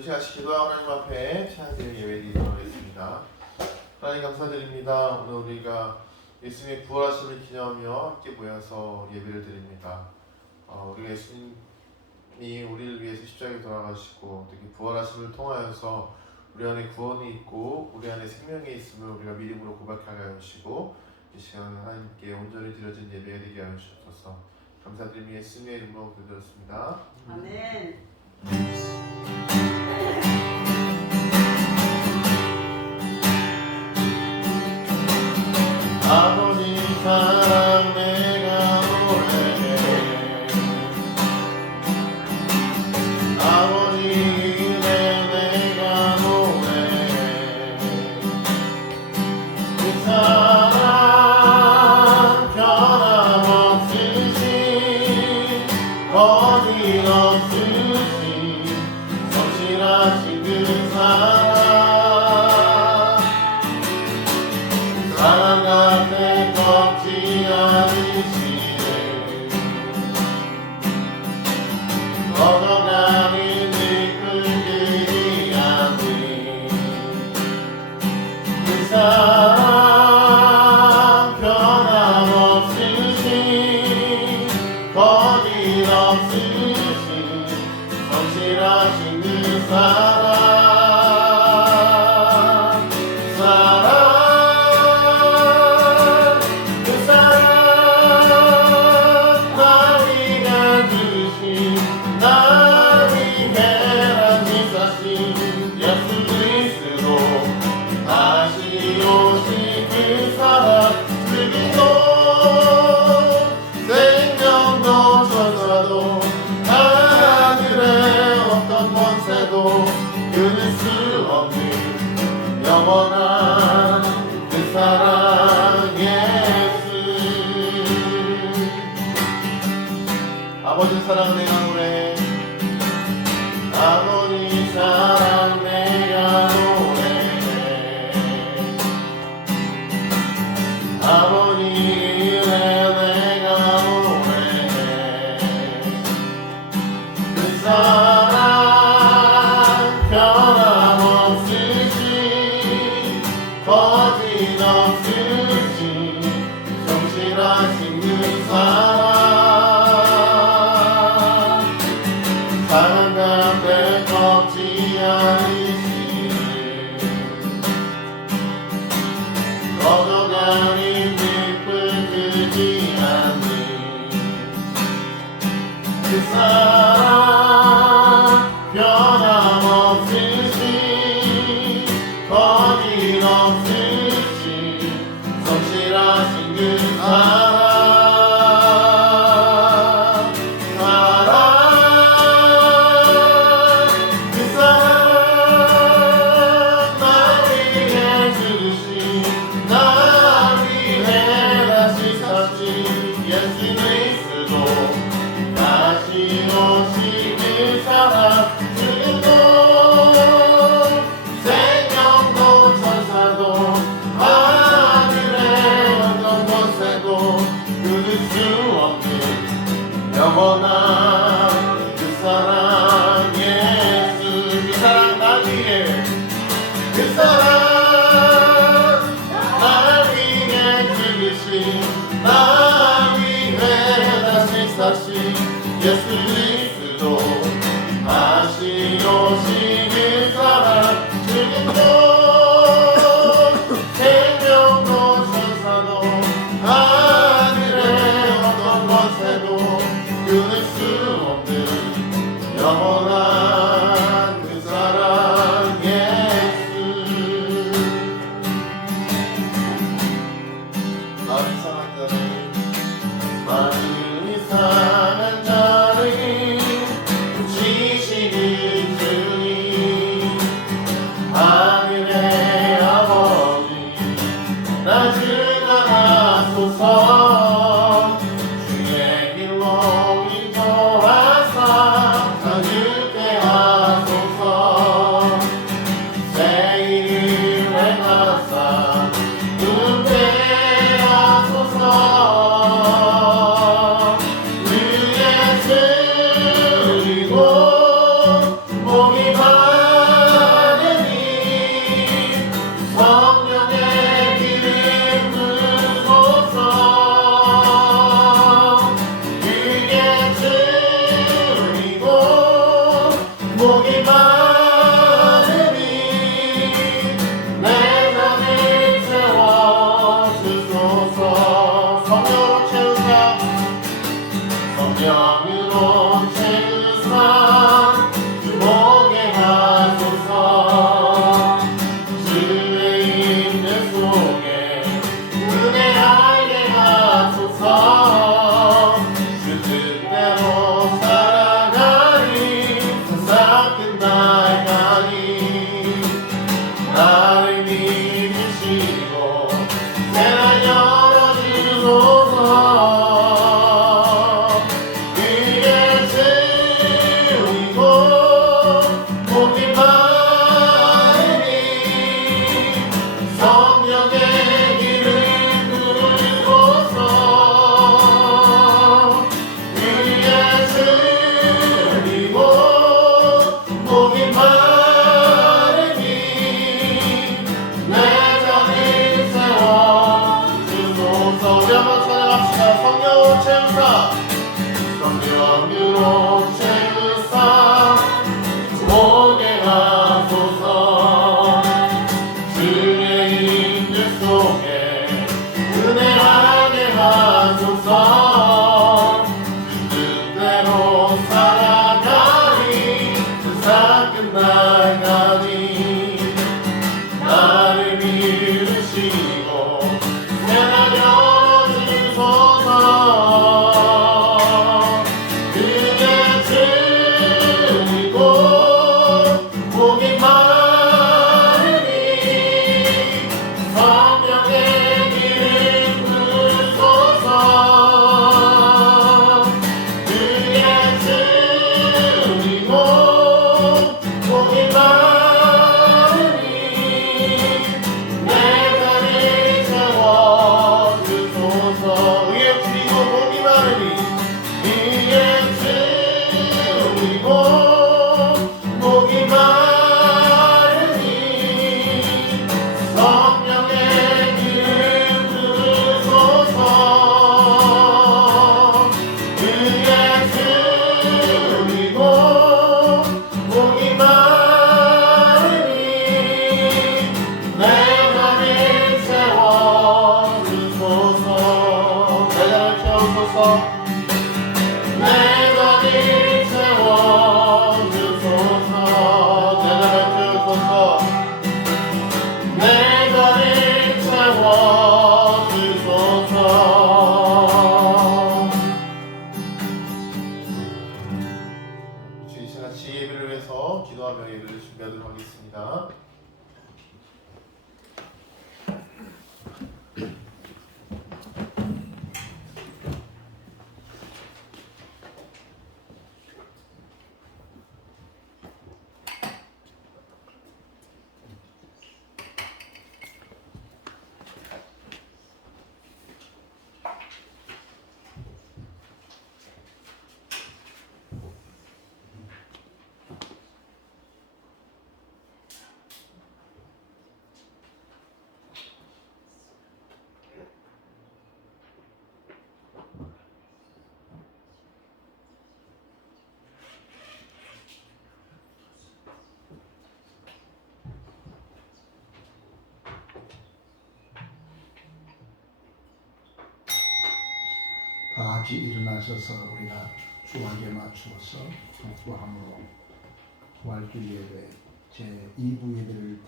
오늘 이 시간 기도와 하나님 앞에 찬양드리는 예배드리도록 하겠습니다. 하나님 감사드립니다. 오늘 우리가 예수님의 부활하심을 기념하며 함께 모여서 예배를 드립니다. 우리가 예수님이 우리를 위해서 십자가에 돌아가시고 특히 부활하심을 통하여서 우리 안에 구원이 있고 우리 안에 생명이 있음을 우리가 믿음으로 고백하게 하시고 이 시간 하나님께 온전히 드려진 예배가 되게 하여 주셔서 감사드리며 예수님의 이름으로 기도드렸습니다. 아멘. 아버지 사랑 내가 노래해 아버지 은혜 내가 노래해 그 사랑 변함없으신 거짓없으신 성실하신 그 사랑 앞에 꺾지 않으시네 걷어가는 뒷불들이 아닌 그 사랑 변함없으신 거짓없으신 성실하신 그 사랑 끊을 수 없는 영원한 그 사랑 예수 아버지 사랑 내가 노래해 아버지 사랑 내가 노래해 아버지 은혜 내가 노래해 그 사랑 변함없으신 거짓없으신 성실하신 그 사랑 가운데 꺾지 않으신 걷어가는 뒷불 끄지 않는 그 사랑 변함없으신 거짓없으신 성실하신 그 그 사랑 나 위해 죽으신 나 위해 다시 사신 예수 그리스도 다시 오신 그 사랑 죽음도 생명도 천사도 하늘의 어떤 곳에도 끊을 수 없는 영원한 그 사랑 예수 그 사랑 나 위해 그 사랑 나 위해 죽으신 나 위해 다시 사신 예수 그리스도 다시 오신 그 사랑 죽음도 생명도 천사도 하늘의 어떤 것에도 끊을 수 없는 영원한 그 사랑 예수 나를 사랑한 자는 나를 사랑한 자를 지시는 주님 하늘의 아버지 나 주관하소서 주의 길로 인도하사 나 죽게 하소서 새 일을 행하사 눈게 하소서 그의 쓰리고 목이 바 채우사 성령으로 채우사 오게 하소서 주의 임재 속에 은혜하게 하소서 뜻대로 살아가니 세상 끝나가니 나를 믿으시고 새날 열어주소서 그게 주이고 복이 많으니 성령의 길을 부르소서 그게 주이고 복이 많으니 내 자리 채워주소서 의에 주이고 복이 많으니 의에 주이고 복이 많으니 성령의 길을 부르소서 의에 주이고 복이 많으니 내 맘을 채워주소서 내 맘을 채워주소서 내 맘을 채워주소서 내 맘을 채워주소서 내 맘을 채워주소서 주의 시간 예배를 위해서 기도하며 예배를 준비하도록 하겠습니다. 다 같이 일어나셔서 우리가 주하게 맞추어서 구함으로 부활주 예배 제2부 예배를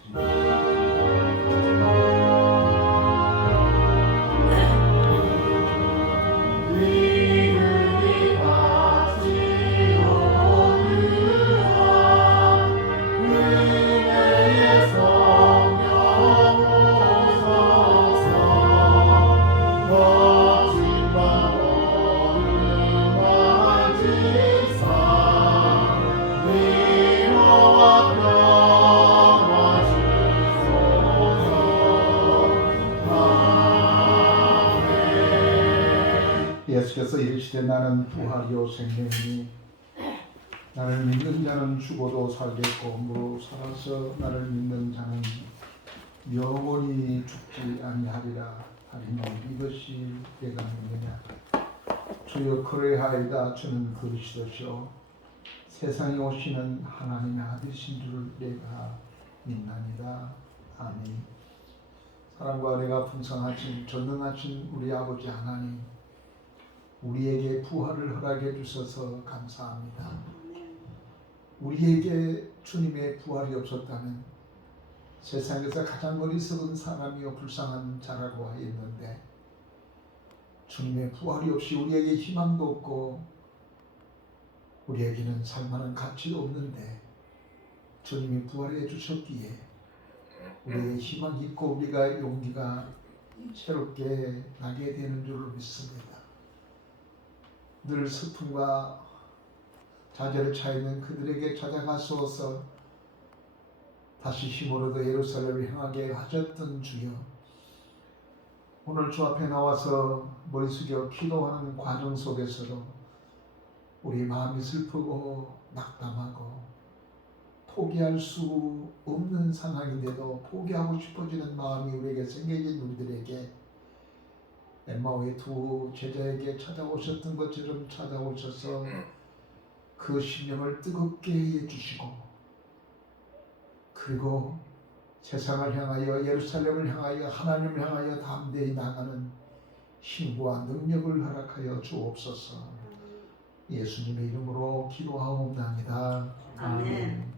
예수께서 이르시되 나는 부활이요 생명이니 나를 믿는 자는 죽어도 살겠고 무릇 살아서 나를 믿는 자는 영원히 죽지 아니하리라 하리니 이것이 내가 믿느냐. 주여 그러하이다. 주는 그리스도시요 세상에 오시는 하나님의 아들이신 줄 내가 믿나이다. 아멘. 사랑과 은혜가 풍성하신 전능하신 우리 아버지 하나님, 우리에게 부활을 허락해 주셔서 감사합니다. 우리에게 주님의 부활이 없었다면 세상에서 가장 어리석은 사람이요 불쌍한 자라고 하였는데, 주님의 부활이 없이 우리에게 희망도 없고 우리에게는 살만한 가치도 없는데 주님이 부활해 주셨기에 우리의 희망이 있고 우리가 용기가 새롭게 나게 되는 줄로 믿습니다. 늘 슬픔과 좌절에 차있는 그들에게 찾아가소서. 다시 힘으로도 예루살렘을 향하게 하셨던 주여, 오늘 주 앞에 나와서 머리 숙여 기도하는 과정 속에서도 우리 마음이 슬프고 낙담하고 포기할 수 없는 상황인데도 포기하고 싶어지는 마음이 우리에게 생겨진 우리들에게 엠마오의 두 제자에게 찾아오셨던 것처럼 찾아오셔서 그 심령을 뜨겁게 해주시고 그리고 세상을 향하여 예루살렘을 향하여 하나님을 향하여 담대히 나가는 힘과 능력을 허락하여 주옵소서. 예수님의 이름으로 기도하옵나이다. 아멘.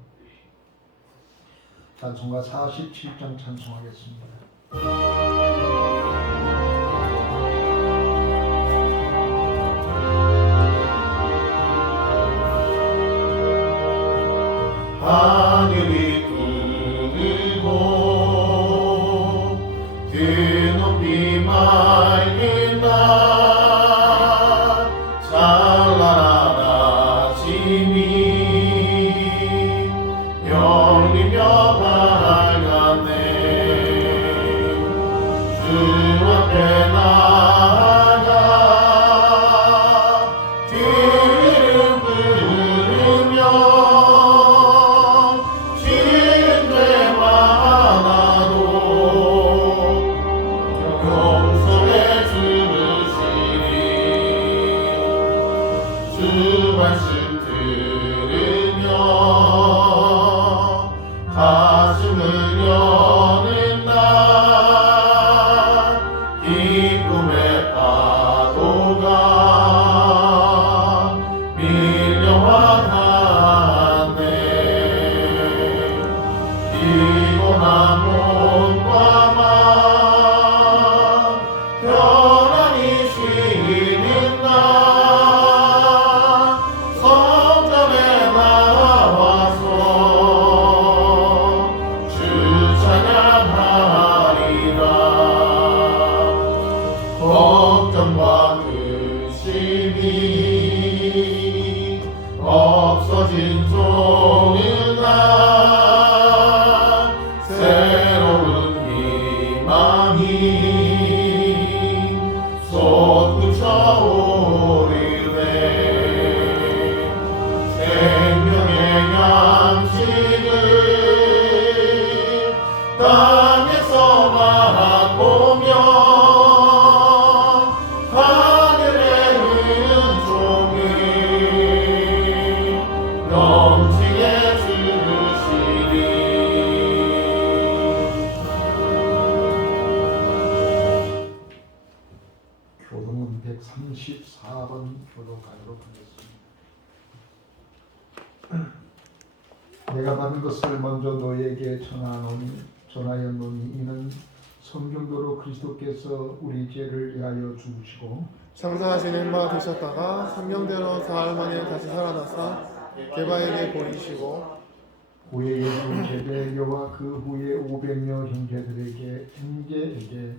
찬송가 47장 찬송하겠습니다. 하늘이 푸르고 드높이 맑은 날 찬란한 아침이 열리며 밝았네. 주 앞에 나아가 그 이름 부르며 지은 죄 많아도 용서해 주시리. 주 말씀 들으며 가슴을 여는 날 기쁨의 파도가 밀려와가네. 피곤한 몸과 맘 편안히 쉬는 날 성전에 나와서 주 찬양하리라. 걱정과 근심이 없어진 좋은 날 새로운 희망이 솟구쳐 오르네. 생명의 양식을 땅에서 맛보며 하늘의 은총을 넘치게 주시리. 교동은 134번 교도관으로 보냈습니다. 내가 받은 것을 먼저 너에게 전하였노니 이는 성경대로 그리스도께서 우리 죄를 위하여 죽으시고 장사하시는 바 되셨다가 성경대로 사흘 만에 다시 살아나사 게바에게 보이시고 후에 예수 제자에게와 그 후에 500여 형제들에게 형제에게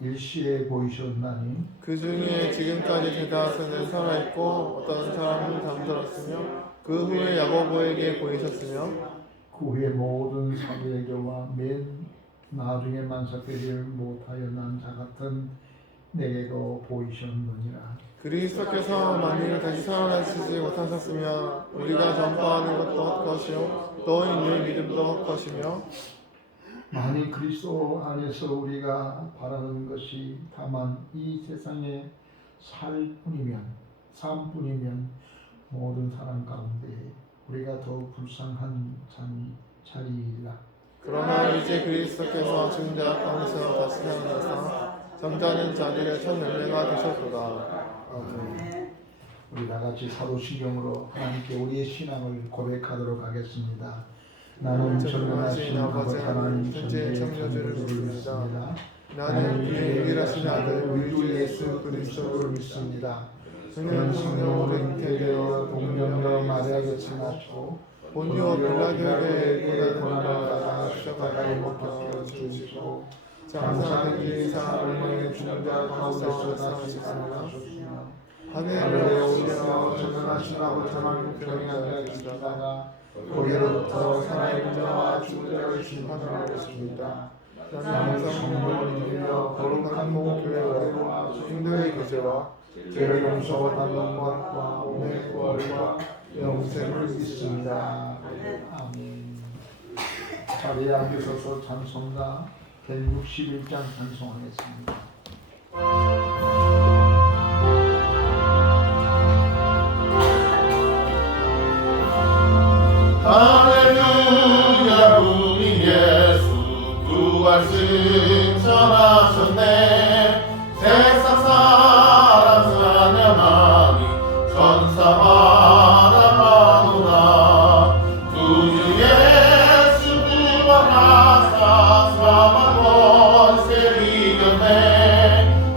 일시에 보이셨나니 그 중에 지금까지 대다수는 살아있고 어떤 사람은 잠들었으며 그 후에 야고보에게 보이셨으며 그 후에 모든 사도에게와 맨 나중에 만삭되지 못하여 난 자 같은 내게도 보이셨느니라. 그리스도께서 만일 다시 살아나시지 못하셨으며 우리가 전파하는 것도 헛것이요 또 있는 믿음도 헛것이며 만일 그리스도 안에서 우리가 바라는 것이 다만 이 세상의 삶뿐이면 모든 사람 가운데 우리가 더 불쌍한 자리이라. 그러나 이제 그리스도께서 죽은 자 가운데서 다시 살아나사 잠자는 자들의 첫 열매가 되셨도다. 아멘. 우리 다 같이 사도신경으로 하나님께 우리의 신앙을 고백하도록 하겠습니다. 나는 전능하신 아버지 하나님 천지의 창조주를 믿습니다. 나는 그의 유일하신 아들 우리 주 예수 그리스도를 믿습니다. 그는 성령으로 잉태되어 동정녀 마리아에게서 낳고 본디오 빌라도에게 고난을 받아 십자가에 못 박혀 죽으시고 장사된 뒤 사흘 만에 죽은 자 가운데서 다시 살아나셨으며 하늘에 오시며 전능하신 아버지 하나님 평양에 계시다가 거기로부터 살아있는 자와 죽은 자를 심판하러 오십니다. 나는 성령을 믿으며 거룩한 목교회와 성도의 교제와 죄를 용서받는 것과 몸의 구원과 영생을 믿습니다. 아멘. 자리에 앉으셔서 찬송가 161장 찬송하겠습니다. 할렐루야 우리 예수 부활 승천하셨네. 세상 사람 찬양하니 천사 바라보노라. 구주 예수 부활하사 사망 권세를 이겼네.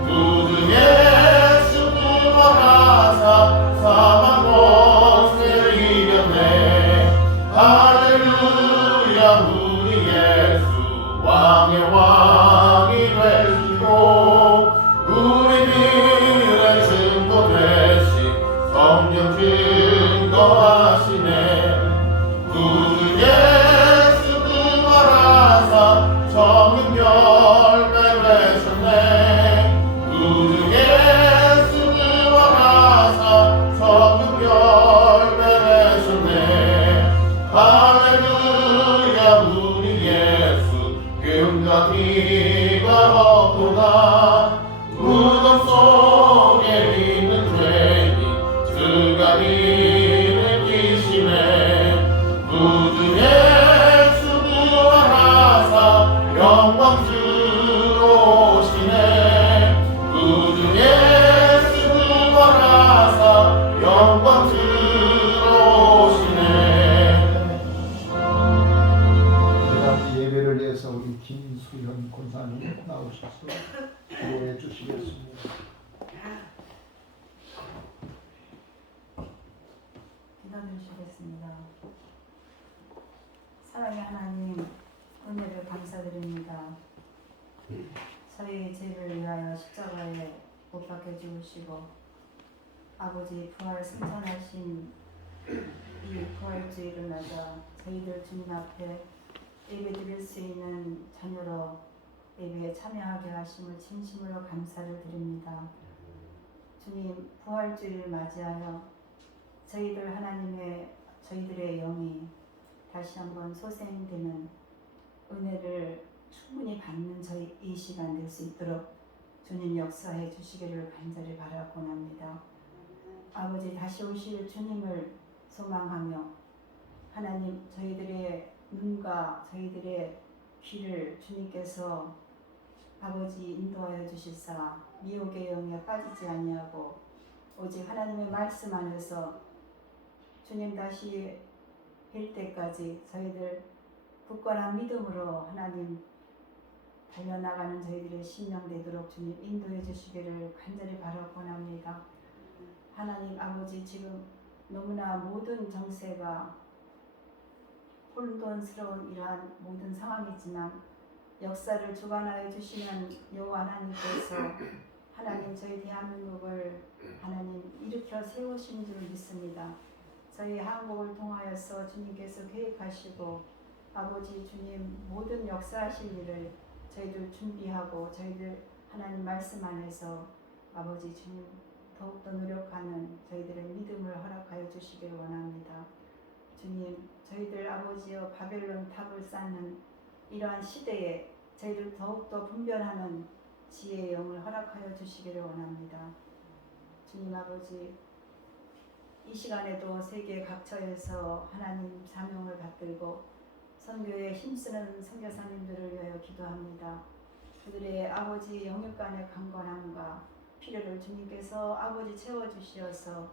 구주 예수 부활하사 사망 권세를 이겼네. 할렐루야 우리 예수 왕의 왕이 되시고 우리 미래 증거 되신 성령 증거하시네. 구주 예수 부활하사 정금 열매 되셨네. 구주 예수 부활하사 정금 열매 되셨네. 할렐루야 우리 예수 금과 피가 없도다. 무덤 속에 있는 죄인 주가 일으키시네. 구주 예수 부활하사 영광 주로 오시네. 구주 예수 부활하사 영광 주로 오시네. 이 예배를 위해서 우리 김수현 권사님 나오셔서 기도해 주시겠습니다. 기도드리시겠습니다. 사랑의 하나님, 은혜를 감사드립니다. 저희 죄를 위하여 십자가에 못 박혀 죽으시고 아버지 부활 승천하신 이 부활주의를 맞아 저희들 주님 앞에 예배 드릴 수 있는 자녀로 예배에 참여하게 하심을 진심으로 감사를 드립니다. 주님, 부활주의를 맞이하여 저희들의 영이 다시 한번 소생되는 은혜를 충분히 받는 저희 이 시간 될 수 있도록 주님 역사해 주시기를 간절히 바라곤 합니다. 아버지, 다시 오실 주님을 소망하며 하나님, 저희들의 눈과 저희들의 귀를 주님께서 아버지 인도하여 주실사 미혹의 영에 빠지지 아니하고 오직 하나님의 말씀 안에서 주님 다시 뵐 때까지 저희들 굳건한 믿음으로 하나님 달려나가는 저희들의 심령 되도록 주님 인도해 주시기를 간절히 바라곤 합니다. 하나님 아버지, 지금 너무나 모든 정세가 혼돈스러운 이러한 모든 상황이지만 역사를 주관하여 주시는 여호와 하나님께서 하나님 저희 대한민국을 하나님 일으켜 세우신 줄 믿습니다. 저희 한국을 통하여서 주님께서 계획하시고 아버지 주님 모든 역사하실 일을 저희들 준비하고 저희들 하나님 말씀 안에서 아버지 주님 더욱더 노력하는 저희들의 믿음을 허락하여 주시길 원합니다. 주님, 저희들 아버지여 바벨론 탑을 쌓는 이러한 시대에 저희들 더욱더 분별하는 지혜의 영을 허락하여 주시기를 원합니다. 주님 아버지, 이 시간에도 세계 각처에서 하나님 사명을 받들고 선교에 힘쓰는 선교사님들을 위하여 기도합니다. 그들의 아버지 영육 간의 강건함과 필요를 주님께서 아버지 채워주시어서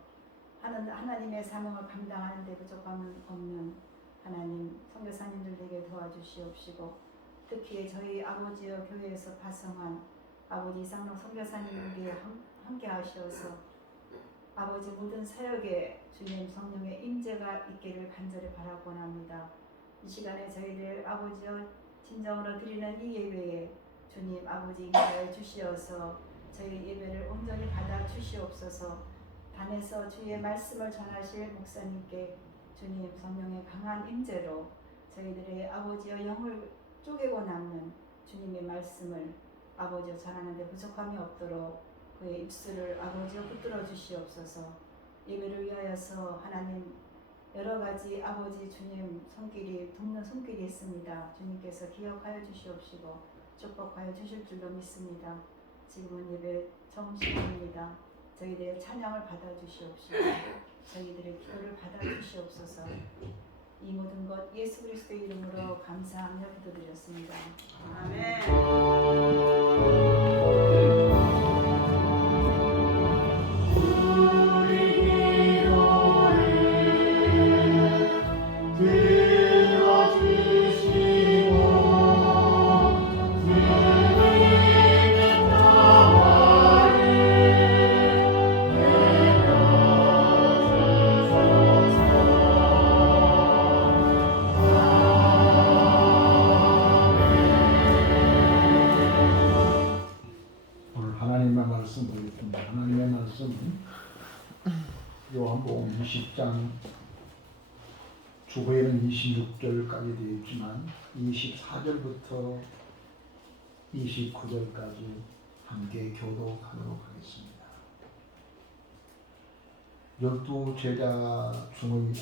하나님의 사명을 감당하는 데 부족함은 없는 하나님 선교사님들에게 도와주시옵시고 특히 저희 아버지여 교회에서 파송한 아버지 이상록 선교사님에게 함께 하시어서 아버지 모든 사역에 주님 성령의 임재가 있기를 간절히 바라곤 합니다. 이 시간에 저희들 아버지여 진정으로 드리는 이 예배에 주님 아버지 임재하여 주시어서 저희 예배를 온전히 받아 주시옵소서. 단에서 주의 말씀을 전하실 목사님께 주님 성령의 강한 임재로 저희들의 아버지여 영을 쪼개고 남는 주님의 말씀을 아버지여 전하는 데 부족함이 없도록 그의 입술을 아버지여 붙들어 주시옵소서. 예배를 위하여서 하나님 여러 가지 아버지 주님 손길이 돕는 손길이 있습니다. 주님께서 기억하여 주시옵시고 축복하여 주실 줄로 믿습니다. 지금은 예배 처음 시간입니다. 저희들의 찬양을 받아주시옵시고 저희들의 기도를 받아주시옵소서. 이 모든 것 예수 그리스도의 이름으로 감사하며 기도드렸습니다. 아멘. 하나님의 말씀 보겠습니다. 하나님의 말씀은 요한복음 20장 주보에는 26절까지 되어 있지만 24절부터 29절까지 함께 교독하도록 하겠습니다. 12 제자 중의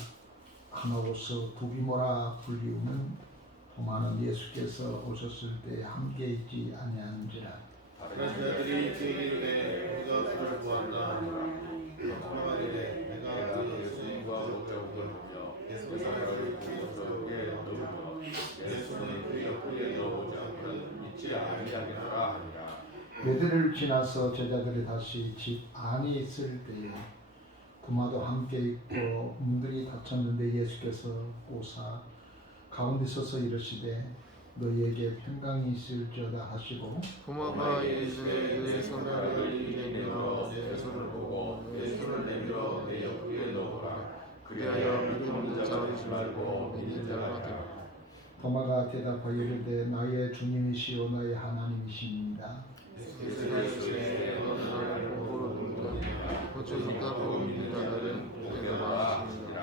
하나로서 두비모라 불리우는 도마는 예수께서 오셨을 때 함께 있지 아니한지라. 다른 자들이 이르되 우리가 그를 보았다. 도마가 이르되 내가 그 예수님과 함께 오며 예수께서 그를 보여 예수는 그 옆구리에 넣어보지 않고는 믿지 아니하리라 하니라. 몇해를 지나서 제자들이 다시 집 안에 있을 때에 도마도 함께 있고 문들이 닫혔는데 예수께서 오사 가운데 서서 이르시되 너희에게 평강이 있을지어다 하시고 도마가 이르되 내 손을 내밀어 내 손을 보고 내 손을 내밀어 내 옆구리에 넣어라. 그리하여 믿는 자가 되지 말고 믿는 자가 되라. 도마가 대답하여 이르되 나의 주님이시오 나의 하나님이십니다. 예수께서 너는 나를 모르는도다. 어쩌니까 믿는 자들은 복이 되라 하시니라.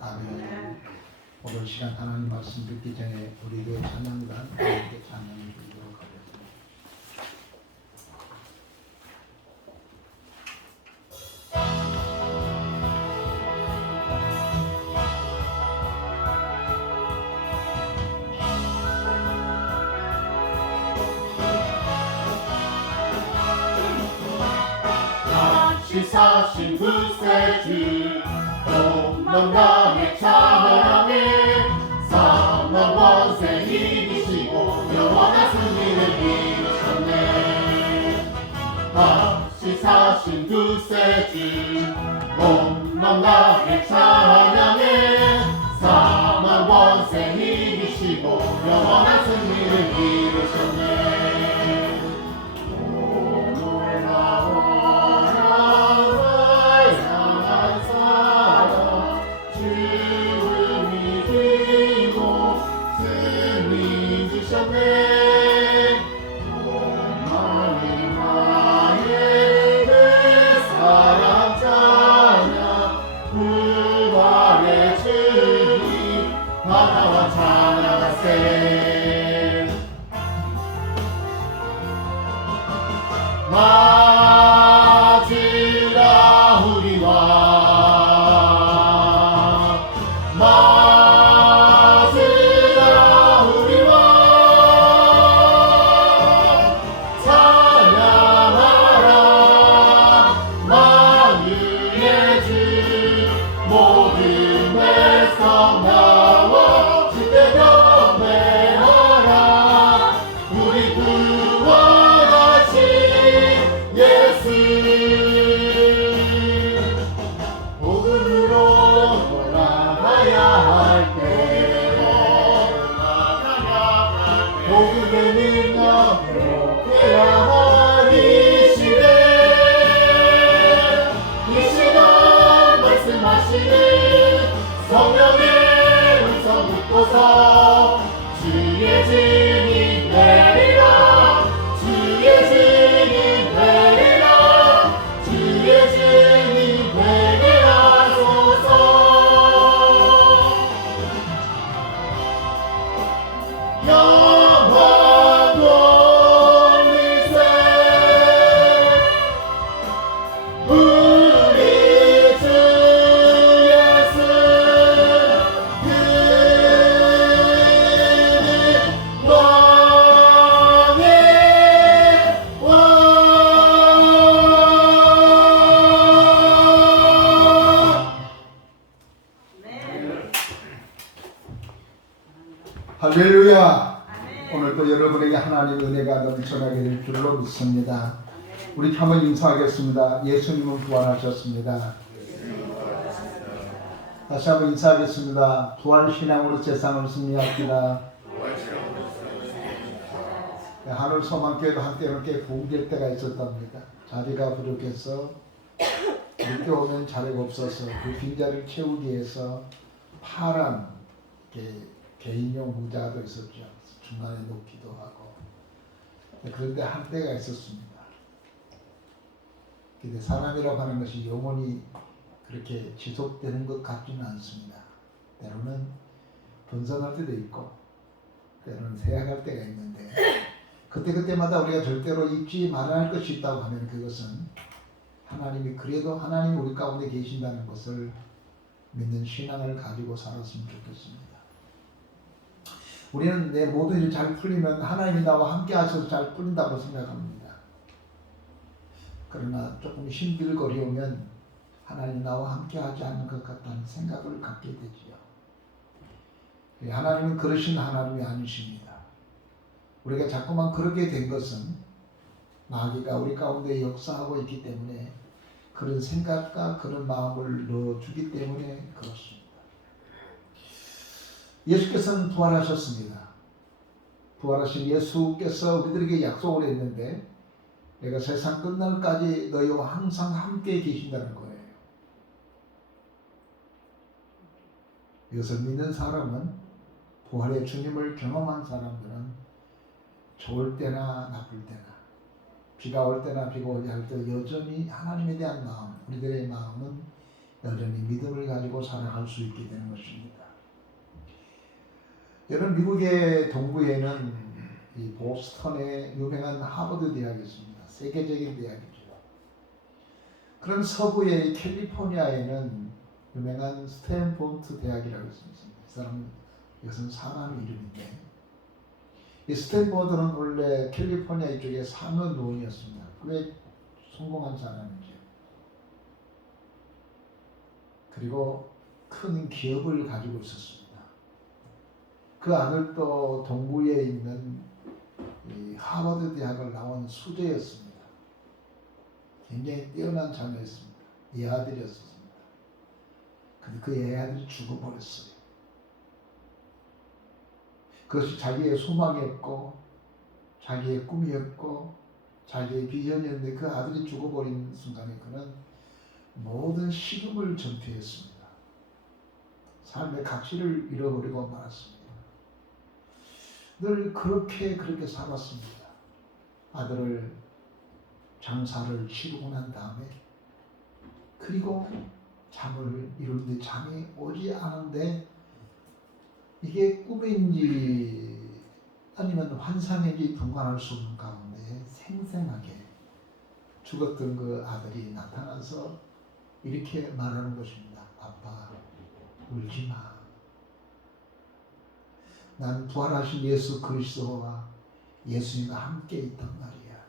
아멘. 오늘 시간 하나님 말씀 듣기 전에 우리에게 찬양단 함께 찬양을 드리도록 하겠습니다. 같이 사신 구세 주 만남의 찬양에 사망 원세 이기시고 영원한 승리를 이루셨네. 같이 사신 구세 주 만남의 찬양에 사망 원세 이기시고 영원한 승리를 이루셨네. 맞으라 우리와 맞으라 우리와 찬양하라 만유의 주 모든 백성 나와 주께 경배하라. 우리 구원하신 예수 복음으로 돌아가야 할 때 복음의 능력으로 깨어나리 시대 이 시간 말씀하시는 성령의 음성 듣고서 주의 증인 되리라 주의 증인 되리라 주의 증인 되게 하소서. 영원 돌리세 우리 주 예수 그 하나님의 은혜가 넘쳐나게 될 줄로 믿습니다. 우리 한번 인사하겠습니다. 예수님은 부활하셨습니다. 다시 한번 인사하겠습니다. 부활신앙으로 세상을 승리합니다. 하늘 소망교회도 한때는 꽤 붕괴될 때가 있었답니다. 자리가 부족해서 늦게 오면 자리가 없어서 그 빈자리를 채우기 위해서 파란 개인용 의자도 있었죠. 중간에 놓기도 하고. 그런데 한때가 있었습니다. 근데 사람이라고 하는 것이 영원히 그렇게 지속되는 것 같지는 않습니다. 때로는 분선할 때도 있고 때로는 쇠약할 때가 있는데 그때마다 우리가 절대로 잊지 말아야 할 것이 있다고 하면 그것은 하나님이 그래도 하나님 우리 가운데 계신다는 것을 믿는 신앙을 가지고 살았으면 좋겠습니다. 우리는 내 모든 일이 잘 풀리면 하나님이 나와 함께 하셔서 잘 풀린다고 생각합니다. 그러나 조금 힘들거리우면 하나님 나와 함께 하지 않는 것 같다는 생각을 갖게 되지요. 하나님은 그러신 하나님이 아니십니다. 우리가 자꾸만 그렇게 된 것은 마귀가 우리 가운데 역사하고 있기 때문에 그런 생각과 그런 마음을 넣어주기 때문에 그렇습니다. 예수께서는 부활하셨습니다. 부활하신 예수께서 우리들에게 약속을 했는데 내가 세상 끝날까지 너희와 항상 함께 계신다는 거예요. 이것을 믿는 사람은 부활의 주님을 경험한 사람들은 좋을 때나 나쁠 때나 비가 올 때나 비가 오지 않을 때 여전히 하나님에 대한 마음, 우리들의 마음은 여전히 믿음을 가지고 살아갈 수 있게 되는 것입니다. 여러분 미국의 동부에는 이 보스턴에 유명한 하버드 대학이 있습니다. 세계적인 대학이죠. 그런 서부의 캘리포니아에는 유명한 스탠포드 대학이라고 있습니다. 이 사람은 이것은 사람 이름인데 이 스탠포드는 원래 캘리포니아 이쪽에 상원 노인이었습니다. 꽤 성공한 사람이죠. 그리고 큰 기업을 가지고 있었습니다. 그 아들도 동부에 있는 이 하버드 대학을 나온 수재였습니다. 굉장히 뛰어난 자녀였습니다. 이 아들이었습니다. 근데 그 애아들이 죽어버렸어요. 그것이 자기의 소망이었고 자기의 꿈이었고 자기의 비전이었는데 그 아들이 죽어버린 순간에 그는 모든 식음을 전폐했습니다. 삶의 가치를 잃어버리고 말았습니다. 늘 그렇게 살았습니다. 아들을 장사를 치르고 난 다음에 그리고 잠을 이루는데 잠이 오지 않은데 이게 꿈인지 아니면 환상인지 분간할 수 없는 가운데 생생하게 죽었던 그 아들이 나타나서 이렇게 말하는 것입니다. 아빠 울지 마. 난 부활하신 예수 그리스도와 예수님과 함께 있단 말이야.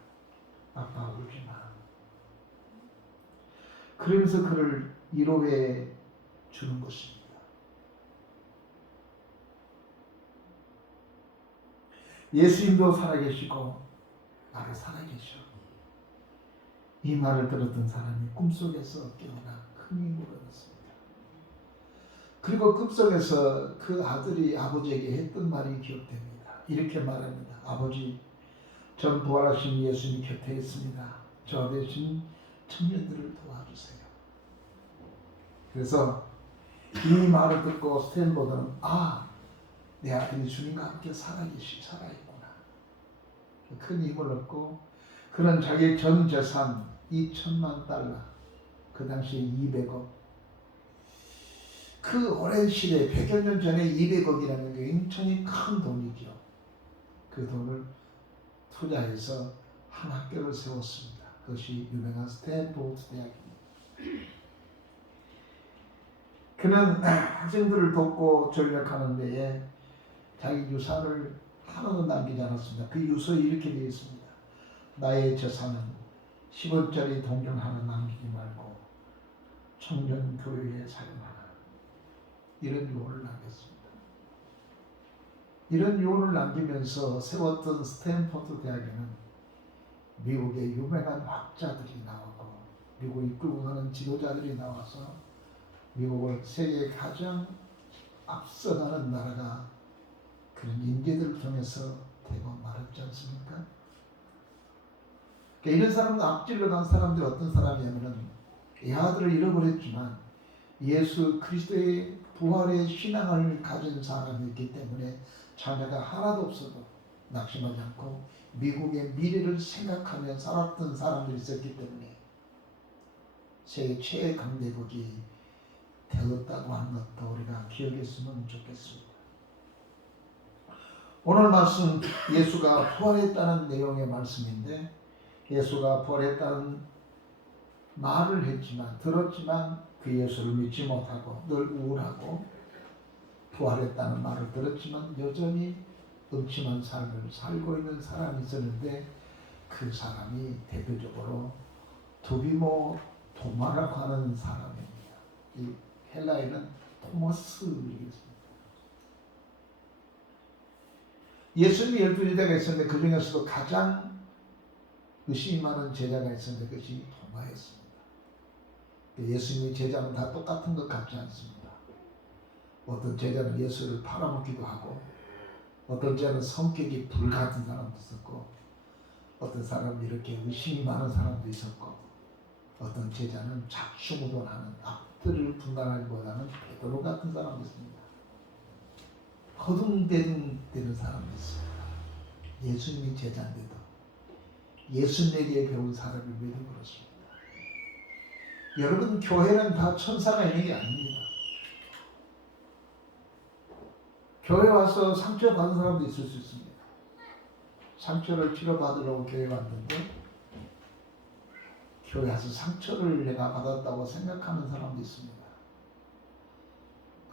아빠 울지 마. 그러면서 그를 위로해 주는 것입니다. 예수님도 살아계시고 나도 살아계셔. 이 말을 들었던 사람이 꿈속에서 깨어나 큰 힘을 얻었습니다. 그리고 꿈속에서 그 아들이 아버지에게 했던 말이 기억됩니다. 이렇게 말합니다. 아버지, 전 부활하신 예수님 곁에 있습니다. 저 대신 청년들을 도와주세요. 그래서 이 말을 듣고 스탠포드는 내 아들이 주님과 함께 살아있구나. 큰 힘을 얻고 그는 자기의 전 재산 2천만 달러, 그 당시에 200억, 그 오랜 시대 100여 년 전에 200억이라는 게 굉장히 큰 돈이죠. 그 돈을 투자해서 한 학교를 세웠습니다. 그것이 유명한 스탠포드 대학입니다. 그는 학생들을 돕고 전력하는 데에 자기 유산을 하나도 남기지 않았습니다. 그 유서에 이렇게 되어 있습니다. 나의 재산은 10원짜리 동전 하나 남기지 말고 청년 교육에 사용하라. 이런 유언을 남겼습니다. 이런 유언을 남기면서 세웠던 스탠퍼드 대학에는 미국의 유명한 학자들이 나오고 미국을 이끌고 가는 지도자들이 나와서 미국을 세계에 가장 앞서가는 나라가 그런 인재들을 통해서 대번 말했지 않습니까? 그러니까 이런 사람은 앞질러 간 사람들이 어떤 사람이냐면은 이 아들을 잃어버렸지만 예수 그리스도의 부활의 신앙을 가진 사람이기 때문에 자녀가 하나도 없어도 낙심하지 않고 미국의 미래를 생각하며 살았던 사람들이 있었기 때문에 세계 최애 강대국이 되었다고 하는 것도 우리가 기억했으면 좋겠습니다. 오늘 말씀 예수가 부활했다는 내용의 말씀인데 예수가 부활했다는 말을 했지만 들었지만 그 예수를 믿지 못하고 늘 우울하고 부활했다는 말을 들었지만 여전히 음침한 삶을 살고 있는 사람이 있었는데 그 사람이 대표적으로 두비모 도마라고 하는 사람입니다. 이 헬라에는 토마스이겠습니다. 예수님이 12제자가 있었는데 그 중에서도 가장 의심이 많은 제자가 있었는데 그것이 도마였습니다. 예수님의 제자는 다 똑같은 것 같지 않습니다. 어떤 제자는 예수를 팔아먹기도 하고 어떤 제자는 성격이 불같은 사람도 있었고 어떤 사람은 이렇게 의심이 많은 사람도 있었고 어떤 제자는 작심우도하는 앞들을 분간하기보다는 베드로 같은 사람도 있습니다. 허둥대둥 사람도 있습니다. 예수님이 제자인데도 예수님에게 배운 사람이 왜 그렇습니다. 여러분 교회는 다 천사가 있는 게 아닙니다. 교회 와서 상처받은 사람도 있을 수 있습니다. 상처를 치료받으려고 교회 왔는데 교회 와서 상처를 내가 받았다고 생각하는 사람도 있습니다.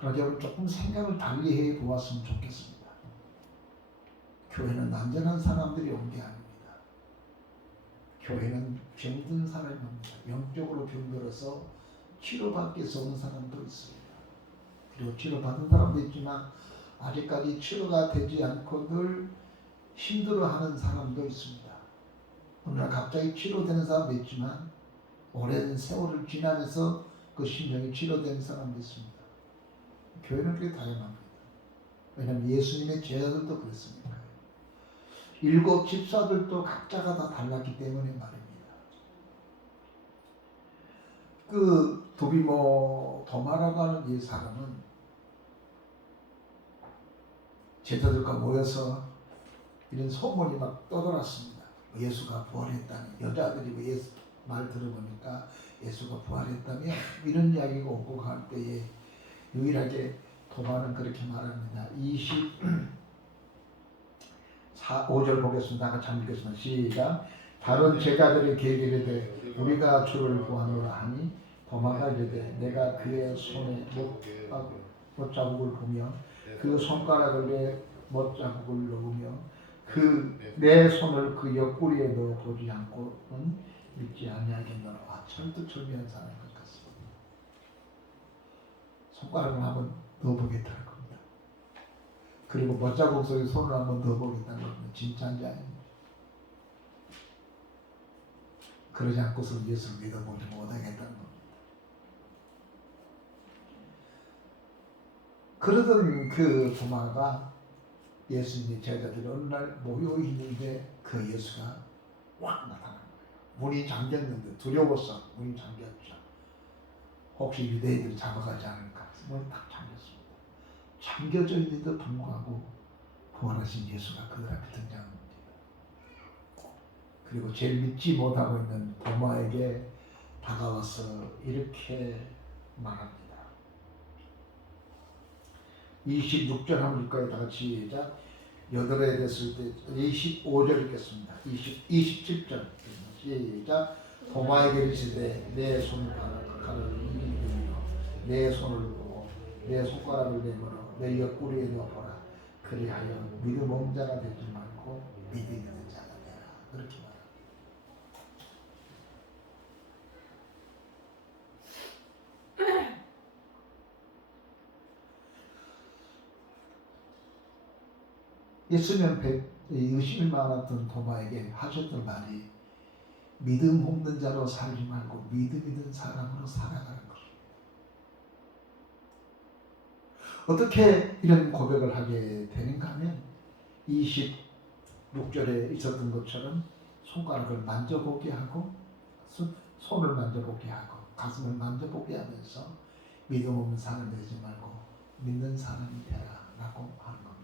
그러나 여러분 조금 생각을 달리 해 보았으면 좋겠습니다. 교회는 안전한 사람들이 온 게 아닙니다. 교회는 병든 사람이 옵니다. 영적으로 병들어서 치료받기 위해서 온 사람도 있습니다. 그리고 치료받은 사람도 있지만 아직까지 치료가 되지 않고 늘 힘들어하는 사람도 있습니다. 오늘 갑자기 치료되는 사람도 있지만 오랜 세월을 지나면서 그 심정이 치료되는 사람도 있습니다. 교회는 그렇게 다양합니다. 왜냐하면 예수님의 제자들도 그렇습니다. 7 집사들도 각자가 다 달랐기 때문에 말입니다. 그 두비모 도마라고 하는 이 사람은 제자들과 모여서 이런 소문이 막 떠돌았습니다. 예수가 부활했다니 여자들이 예수 말 들어보니까 예수가 부활했다며 이런 이야기가 오고 갈 때에 유일하게 도마는 그렇게 말합니다. 25절 보겠습니다. 같이 한번 읽겠습니다. 시작. 다른 제자들이 그에게 이르되 우리가 주를 구하노라 하니 도마가 이르되 내가 그의 손에 못자국을 보며 그 손가락을 내 못자국을 넣으며 그 내 손을 그 옆구리에 넣어 보지 않고는 믿지 아니하겠노라. 철두철미한 사람인 것 같습니다. 손가락을 한번 넣어보겠다는 겁니다. 그리고 못자국 속에 손을 한번 넣어보겠다는 겁니다. 진짜인지 아닌지. 그러지 않고서 예수를 믿어보지 못하겠다는 겁니다. 그러던 그 도마가 예수님의 제자들이 어느 날 모여 있는데 그 예수가 확 나타난 거예요. 문이 잠겼는데 두려워서 문이 잠겼죠. 혹시 유대인들이 잡아가지 않을까 해서 문이 딱 잠겼습니다. 잠겨져 있는데도 불구하고 부활하신 예수가 그들 앞에 등장합니다. 그리고 제일 믿지 못하고 있는 도마에게 다가와서 이렇게 말합니다. 26절 한번 읽어요. 다 같이 시작. 여덟에 됐을 때 25절 읽겠습니다. 27절 시작. 도마에게 이르시되 내 손가락을 이기며 내 손을 보고 내 손가락을 내밀어 내 옆구리에 넣어보라. 그리하여 믿음 없는 자가 되지 말고 믿음 있는 자가 되라. 그렇게 말합니다. 예수님 의심이 많았던 도마에게 하셨던 말이 믿음 없는 자로 살지 말고 믿음 있는 사람으로 살아가는 것입니다. 어떻게 이런 고백을 하게 되는가 하면 26절에 있었던 것처럼 손가락을 만져보게 하고 손을 만져보게 하고 가슴을 만져보게 하면서 믿음 없는 사람이 되지 말고 믿는 사람이 되라 라고 하는 겁니다.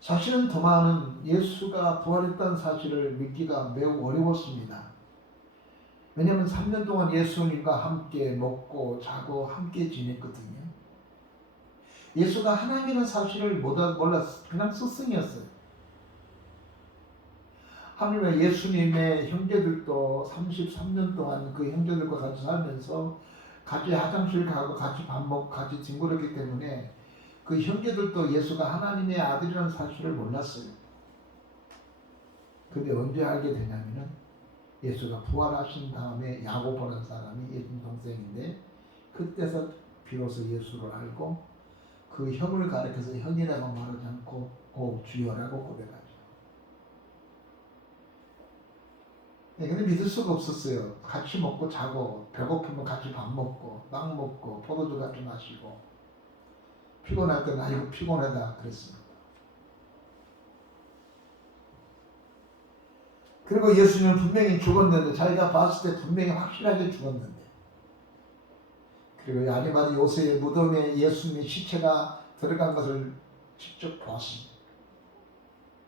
사실은 도마는 예수가 부활했다는 사실을 믿기가 매우 어려웠습니다. 왜냐하면 3년 동안 예수님과 함께 먹고 자고 함께 지냈거든요. 예수가 하나님이라는 사실을 몰랐어요. 그냥 스승이었어요. 하물며 예수님의 형제들도 33년 동안 그 형제들과 같이 살면서 같이 화장실 가고 같이 밥 먹고 같이 뒹굴었기 때문에 그 형제들도 예수가 하나님의 아들이라는 사실을 몰랐어요. 근데 언제 알게 되냐면은 예수가 부활하신 다음에 야고보라는 사람이 예수님 동생인데 그때서 비로소 예수를 알고 그 형을 가리켜서 형이라고 말하지 않고 주여라고 고백하죠. 근데 믿을 수가 없었어요. 같이 먹고 자고 배고프면 같이 밥 먹고 빵 먹고 포도주 같이 마시고 피곤할 때는 아이고 피곤하다 그랬습니다. 그리고 예수님은 분명히 죽었는데 자기가 봤을 때 분명히 확실하게 죽었는데 그리고 아리마다 요새의 무덤에 예수님의 시체가 들어간 것을 직접 보았습니다.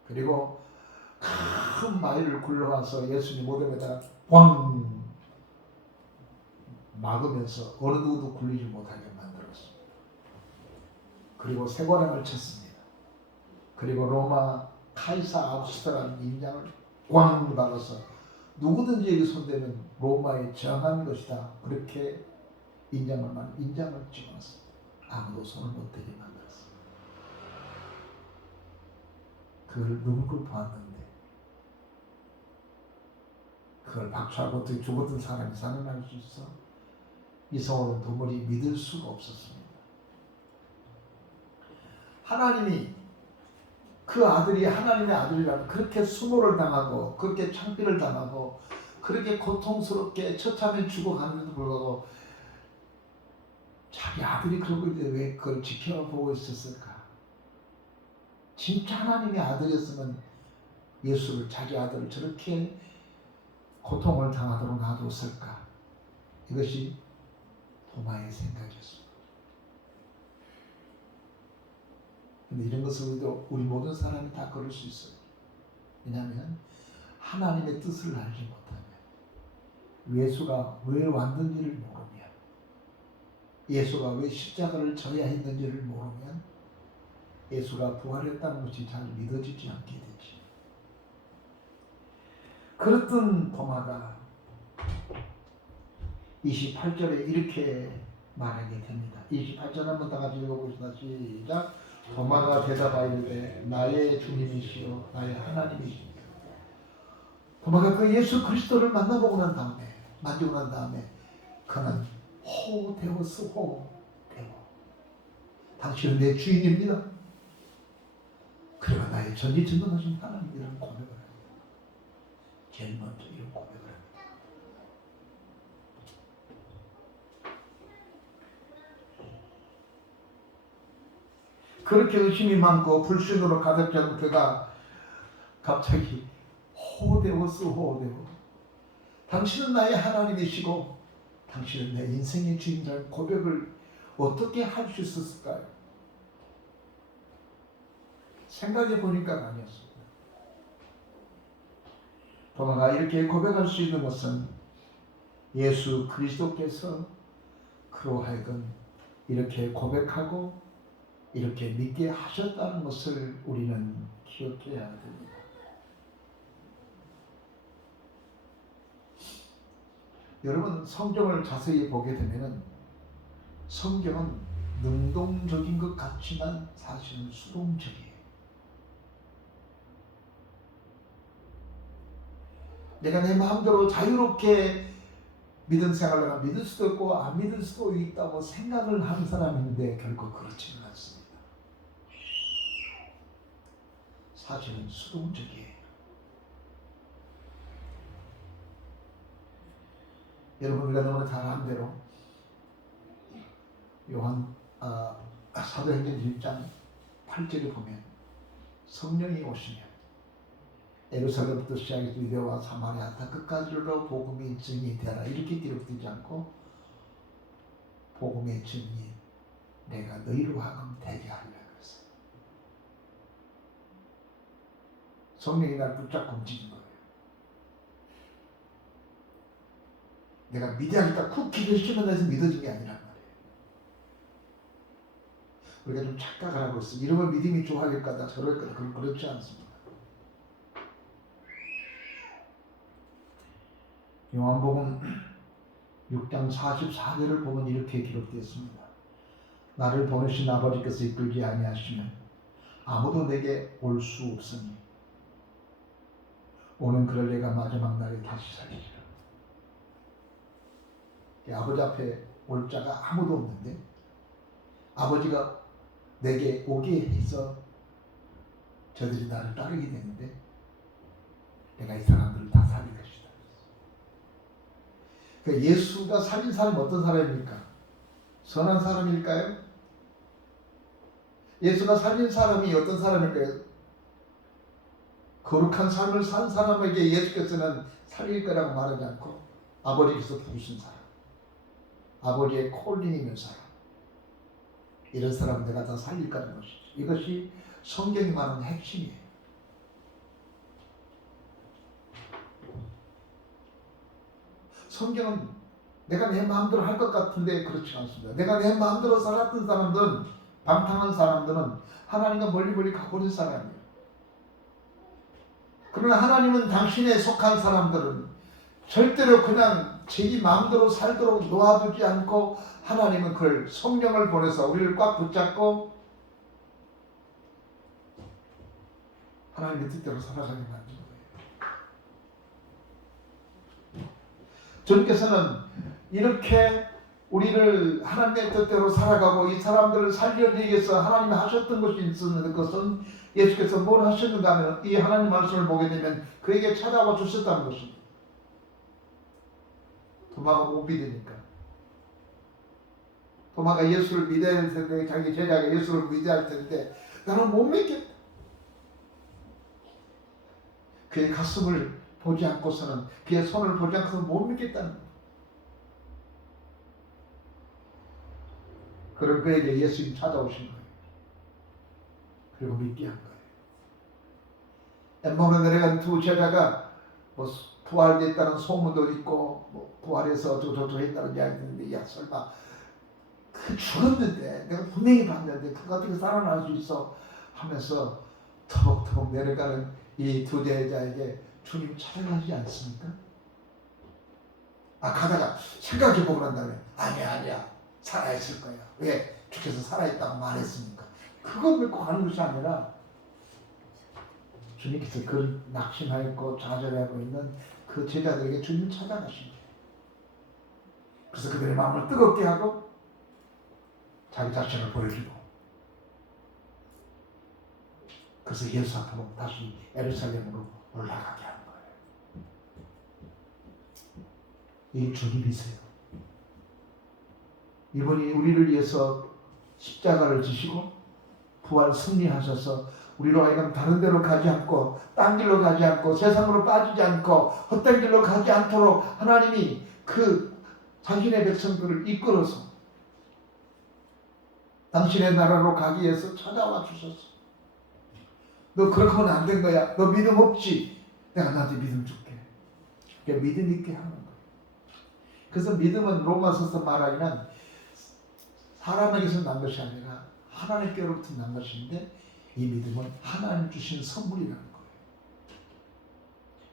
그리고 큰 바위를 굴러와서 예수님 무덤에다가 꽝 막으면서 어느 누구도 굴리지 못하게 만들었습니다. 그리고 쇠고랑을 쳤습니다. 그리고 로마 카이사 아우구스토라는 인장을 꽝 박아서 누구든지 여기 손대면 로마에 정한 것이다. 그렇게 인장을 찍어놨습니다. 아무도 손을 못 대게 만들었습니다. 그걸 눈으로 보았는데 그걸 박수하고 어떻게 죽었던 사람이 살아날 수 있어? 이성으로는 도무지 믿을 수가 없었습니다. 하나님이 그 아들이 하나님의 아들이라면 그렇게 수모를 당하고 그렇게 창피를 당하고 그렇게 고통스럽게 처참히 죽어가는데도 불구하고 자기 아들이 그러고 있는데 왜 그걸 지켜보고 있었을까? 진짜 하나님의 아들이었으면 예수를 자기 아들을 저렇게 고통을 당하도록 놔뒀을까? 이것이 도마의 생각이었습니다. 근데 이런 것을 우리 모든 사람이 다 그럴 수 있어요. 왜냐하면 하나님의 뜻을 알지 못하면 예수가 왜 왔는지를 모르면 예수가 왜 십자가를 져야 했는지를 모르면 예수가 부활했다는 것이 잘 믿어지지 않게 되지. 그랬던 도마가 28절에 이렇게 말하게 됩니다. 28절 한번 다 같이 읽어보시다. 시작. 도마가 대답하이르되 나의 주님이시요 나의 하나님이시니라. 도마가 그 예수 그리스도를 만나보고 난 다음에 만지고 난 다음에 그는 호되었소. 당신은 내 주인입니다. 그리고 나의 전지전능하신 하나님이라는 고백을 합니다. 제일 먼저 이런 고백을 합니다. 그렇게 의심이 많고 불신으로 가득 찬 그가 갑자기 호되었소. 당신은 나의 하나님이시고 당신은 내 인생의 주인이라는 고백을 어떻게 할 수 있었을까요? 생각해 보니까 아니었습니다. 도마가 이렇게 고백할 수 있는 것은 예수 그리스도께서 그로 하여금 이렇게 고백하고 이렇게 믿게 하셨다는 것을 우리는 기억해야 됩니다. 여러분 성경을 자세히 보게 되면 성경은 능동적인 것 같지만 사실은 수동적이에요. 내가 내 마음대로 자유롭게 믿음 생활을 하면 믿을 수도 있고 안 믿을 수도 있다고 생각을 하는 사람인데 결국 그렇지는 않습니다. 사실은 수동적이에요. 여러분, 우리가 너무나 잘 아는 대로 요한 사도행전 1장 8절에 보면 성령이 오시면 예루살렘부터 시작해서 유대와 사마리아 다 끝까지로 복음의 증인이 되라 이렇게 기록되지 않고 복음의 증인 내가 너희로 하여금 되게 하리라 그랬어요. 성령이 날 붙잡고 움직인 거예요. 내가 믿어야겠다 쿡 기도시키면 해서 믿어진 게 아니란 말이에요. 우리가 좀 착각을 하고 있어요. 이러면 믿음이 좋아질 거다 저럴 거다. 그렇지 않습니다. 요한복음 6장 44절을 보면 이렇게 기록되어 있습니다. 나를 보내신 아버지께서 이끌지 아니하시면 아무도 내게 올 수 없으니 오는 그를 내가 마지막 날에 다시 살리리라. 아버지 앞에 올 자가 아무도 없는데 아버지가 내게 오게 해서 저들이 나를 따르게 되는데 내가 이 사람들을 다 살릴 것이다. 그러니까 예수가 살린 사람은 어떤 사람입니까? 선한 사람일까요? 예수가 살린 사람이 어떤 사람일까요? 거룩한 삶을 산 사람에게 예수께서는 살릴 거라고 말하지 않고 아버지께서 부르신 사람, 아버지의 콜링이면 사람, 이런 사람 내가 다 살릴 거라는 것이죠. 이것이 성경이 말하는 핵심이에요. 성경은 내가 내 마음대로 할 것 같은데 그렇지 않습니다. 내가 내 마음대로 살았던 사람들은, 방탕한 사람들은 하나님과 멀리 가버린 사람이에요. 그러나 하나님은 당신에 속한 사람들은 절대로 그냥 자기 마음대로 살도록 놓아두지 않고 하나님은 그걸 성령을 보내서 우리를 꽉 붙잡고 하나님의 뜻대로 살아가게 만든 거예요. 주님께서는 이렇게 우리를 하나님의 뜻대로 살아가고 이 사람들을 살려내기 위해서 하나님이 하셨던 것이 있었는데 그것은 예수께서 뭘 하셨는가 하면 이 하나님 말씀을 보게 되면 그에게 찾아와 주셨다는 것입니다. 도마가 못 믿으니까. 도마가 예수를 믿어야 할 텐데 자기 제자가 예수를 믿어야 할 텐데 나는 못 믿겠다. 그의 가슴을 보지 않고서는 그의 손을 보지 않고서는 못 믿겠다는 거예요. 그런 그에게 예수님이 찾아오신 거예요. 그리고 믿게 한 거예요. 엠마오에 내려간 두 제자가 뭐 부활됐다는 소문도 있고 뭐 부활해서 저저 했다는 이야기도 있는데 야 설마 그 죽었는데 내가 분명히 봤는데 그거 어떻게 살아날 수 있어 하면서 터벅터벅 내려가는 이 두 제자에게 주님 찾아가지 않습니까? 가다가 생각해보고 난 다음에 아니야 살아있을 거야. 왜? 주께서 살아있다고 말했습니까? 그걸 믿고 가는 것이 아니라 주님께서 그 낙심하였고 좌절하고 있는 그 제자들에게 주님 찾아가신 거예요. 그래서 그들의 마음을 뜨겁게 하고 자기 자신을 보여주고 그래서 예수 앞으로 다시 예루살렘으로 올라가게 하는 거예요. 이 주님이세요. 이분이 우리를 위해서 십자가를 지시고 부활 승리하셔서 우리로 하여금 다른 데로 가지 않고 딴 길로 가지 않고 세상으로 빠지지 않고 헛된 길로 가지 않도록 하나님이 그 당신의 백성들을 이끌어서 당신의 나라로 가기 위해서 찾아와 주셨어. 너 그렇게 하면 안 된 거야. 너 믿음 없지. 내가 너한테 믿음 줄게. 그러니까 믿음 있게 하는 거예요. 그래서 믿음은 로마서서 말하기는 사람에게서 난 것이 아니라 하나님께로부터 난 것인데 이 믿음은 하나님 주신 선물이라는 거예요.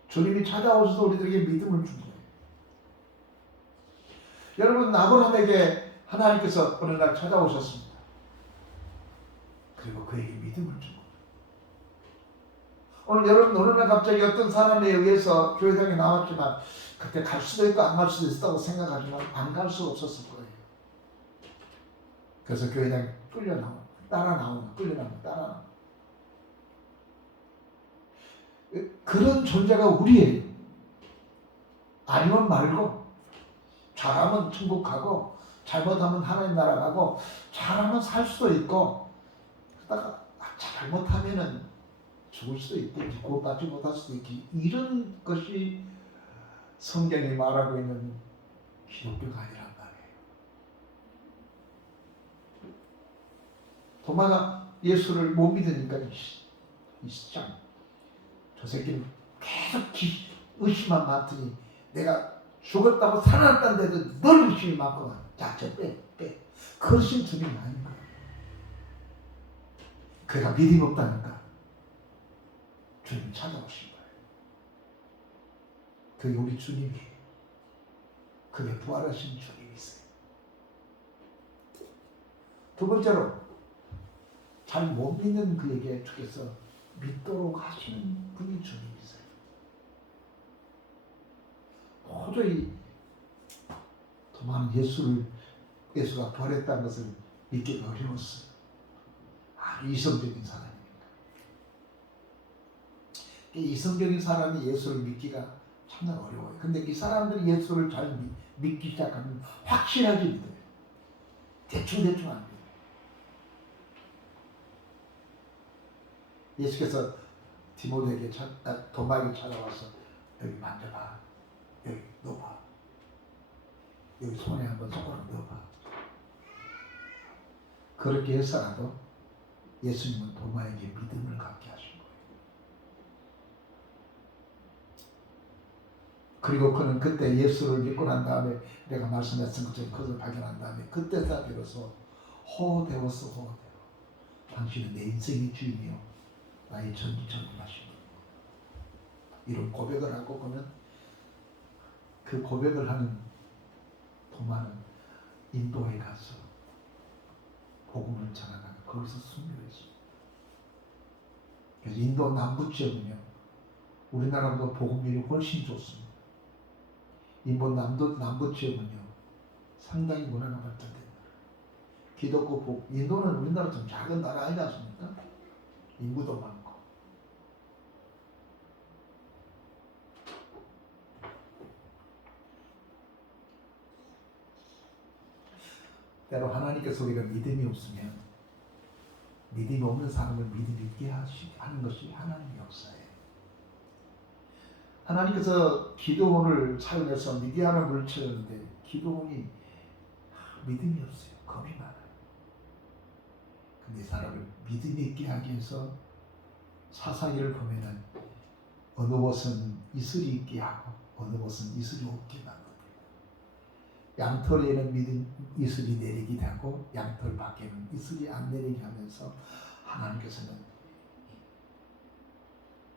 주님이 찾아오셔서 우리들에게 믿음을 준 거예요. 여러분 아브라함에게 하나님께서 어느 날 찾아오셨습니다. 그리고 그에게 믿음을 준 거예요. 오늘 여러분 어느 날 갑자기 어떤 사람에 의해서 교회당에 나왔지만 그때 갈 수도 있고 안 갈 수도 있다고 생각하지만 안 갈 수 없었을 거예요. 그래서 교회당에 끌려 나오고 따라 나오고 끌려 나오고 따라 나오고 그런 존재가 우리예요. 아니면 말고, 잘하면 천국 가고 잘못하면 하나님 나라 가고, 잘하면 살 수도 있고, 그러다가 잘못하면은 죽을 수도 있겠지, 구원받지 못할 수도 있지. 이런 것이 성경이 말하고 있는 기독교가 아니란 말이에요. 도마가 예수를 못 믿으니까 이 시장, 저 새끼는 계속 의심만 많더니 내가 죽었다고 살아났다는데도 널 의심이 많구만. 자, 저 빼. 그러신 주님이 아닌 거야. 그가 믿음이 없다니까 주님 찾아오신 거예요. 그게 우리 주님이에요. 그게 부활하신 주님이세요. 두 번째로, 잘 못 믿는 그에게 주께서 믿도록 하시는 분이 주님이세요. 도저히 도마는 예수가 부활했다는 것을 믿기가 어려웠어요. 아주 이성적인 사람입니다. 이성적인 사람이 예수를 믿기가 참나 어려워요. 근데 이 사람들이 예수를 잘 믿기 시작하면 확실하게 믿어요. 대충 안 믿어요. 예수께서 디모데에게 도마에게 찾아와서 여기 만져봐, 여기 넣어봐, 여기 손에 한번 손가락 넣어봐. 그렇게 해서라도 예수님은 도마에게 믿음을 갖게 하신 거예요. 그리고 그는 그때 예수를 믿고 난 다음에, 내가 말씀했던 것처럼 그것을 발견한 다음에 그때서 비로소 호되었어. 당신은 내 인생의 주인이요 나의 전지전능하신 분. 이런 고백을 하고 그는, 그 고백을 하는 도마는 인도에 가서 복음을 전하다가 거기서 순교했습니다. 그래서 인도 남부 지역은요, 우리나라보다 복음률이 훨씬 좋습니다. 인도 남부 지역은요, 상당히 문화가 발달된 나라. 기독교 인도는 우리나라처럼 작은 나라 아니지 않습니까? 인구도 많고. 때로 하나님께서 우리가 믿음이 없으면, 믿음이 없는 사람을 믿음 있게 하는 것이 하나님의 역사예요. 하나님께서 기도원을 사용해서 미디안을 물리쳤는데 기도원이 믿음이 없어요. 겁이 많아요. 근데 이 사람을 믿음 있게 하기 위해서 사사기를 보면은 어느 곳은 이슬이 있게 하고 어느 곳은 이슬이 없게 만듭니다. 양털에는 이슬이 내리기도 하고 양털 밖에는 이슬이 안 내리게 하면서 하나님께서는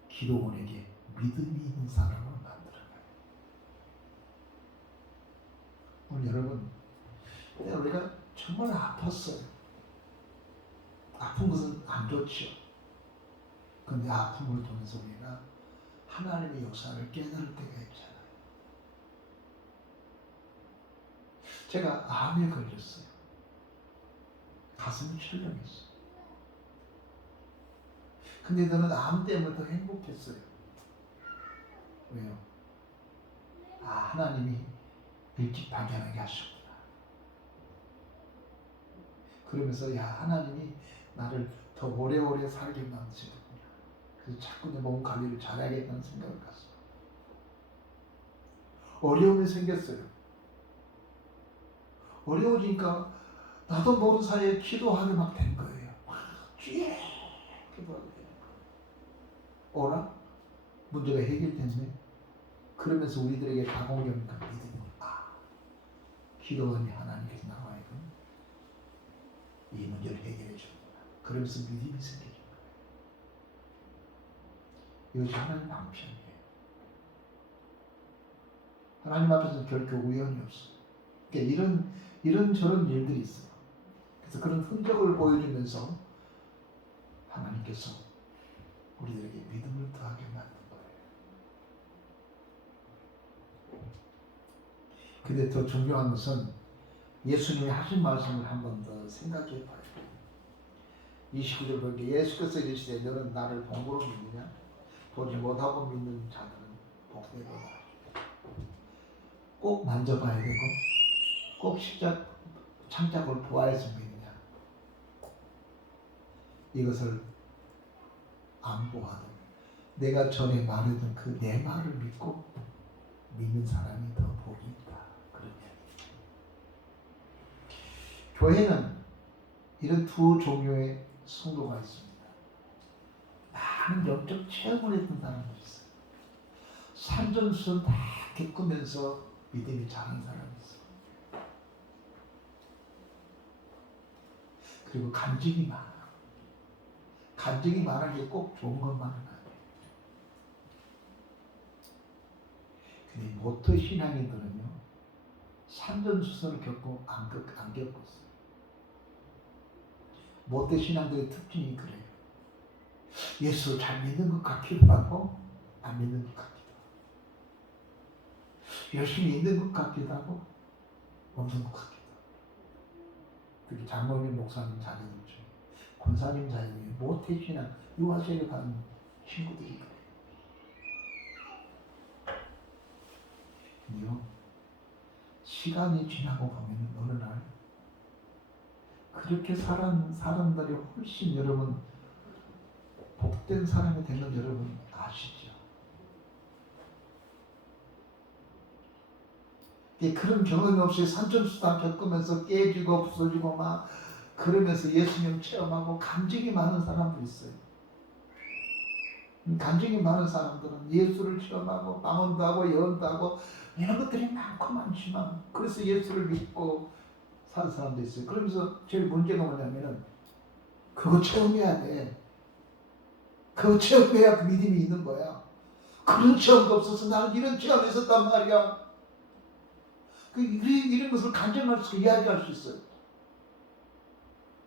기도원에게 믿음이 있는 사람으로 만들어가요. 오늘 여러분, 우리가 정말 아팠어요. 아픈 것은 안 좋죠. 그런데 아픔을 통해서 우리가 하나님의 역사를 깨달을 때가 있잖아요. 제가 암에 걸렸어요. 가슴이 철렁했어요. 근데 저는 암 때문에 더 행복했어요. 왜요? 하나님이 일찍 발견하게 하셨구나. 그러면서 하나님이 나를 더 오래오래 살게 만드시더구나. 그래서 자꾸 내 몸 관리를 잘해야겠다는 생각을 갔어요. 어려움이 생겼어요. 어려우니까 나도 모르는 사이에 기도하게 막 된 거예요. 쥐에 기도하게 되는 거예요. 어라? 문제가 해결됐네. 그러면서 우리들에게 다가오려니까 믿음이, 기도원이 하나님께서 나와있군. 이 문제를 해결해 주는구나. 그러면서 믿음이 생기는 거예요. 이것이 하나님 방편이에요. 하나님 앞에서는 결코 우연이 없어요. 그러니까 이런저런 일들이 있어요. 그래서 그런 흔적을 보여주면서 하나님께서 우리들에게 믿음을 더하게 만든 거예요. 근데 더 중요한 것은 예수님이 하신 말씀을 한 번 더 생각해 봐요. 29절 보니까 예수께서 이르시되 너는 나를 본고로 믿느냐? 보지 못하고 믿는 자들은 복되도다. 꼭 만져봐야 되고 꼭 십자 창작을 보아야지 믿느냐. 이것을 안 보아도 내가 전에 말했던 그 내 말을 믿고 믿는 사람이 더 복이 있다. 그런 이야기. 교회는 이런 두 종류의 성도가 있습니다. 많은 영적 체험을 했던 사람들이 있어요. 산전수전 다 겪으면서 믿음이 자란 사람이 있어요. 그리고 간증이 많아. 간증이 많은 게 꼭 좋은 것만은 아니에요. 근데 모터 신앙인들은요, 산전수전을 겪고 안 겪었어요. 모태 신앙들의 특징이 그래요. 예수 잘 믿는 것 같기도 하고 안 믿는 것 같기도 하고 열심히 있는 것 같기도 하고 없는 것 같기도 하고 특히 장로님 목사님 자녀들 중에 권사님 자녀들이 모태 신앙 유아세를 가는 친구들이 그래요. 근데요, 시간이 지나고 보면 어느 날 그렇게 살아온 사람들이 훨씬 여러분 복된 사람이 된 건 여러분 아시죠? 그런 경험이 없이 산전수단 겪으면서 깨지고 부서지고 막 그러면서 예수님 체험하고 간증이 많은 사람도 있어요. 간증이 많은 사람들은 예수를 체험하고 방언도 하고 예언도 하고 이런 것들이 많지만 그래서 예수를 믿고 사는 사람도 있어요. 그러면서 제일 문제가 뭐냐면은 그거 체험해야 돼. 그거 체험해야 그 믿음이 있는 거야. 그런 체험도 없어서 나는 이런 체험이 있었단 말이야. 이런 것을 간증할 수, 이야기할 수 있어요.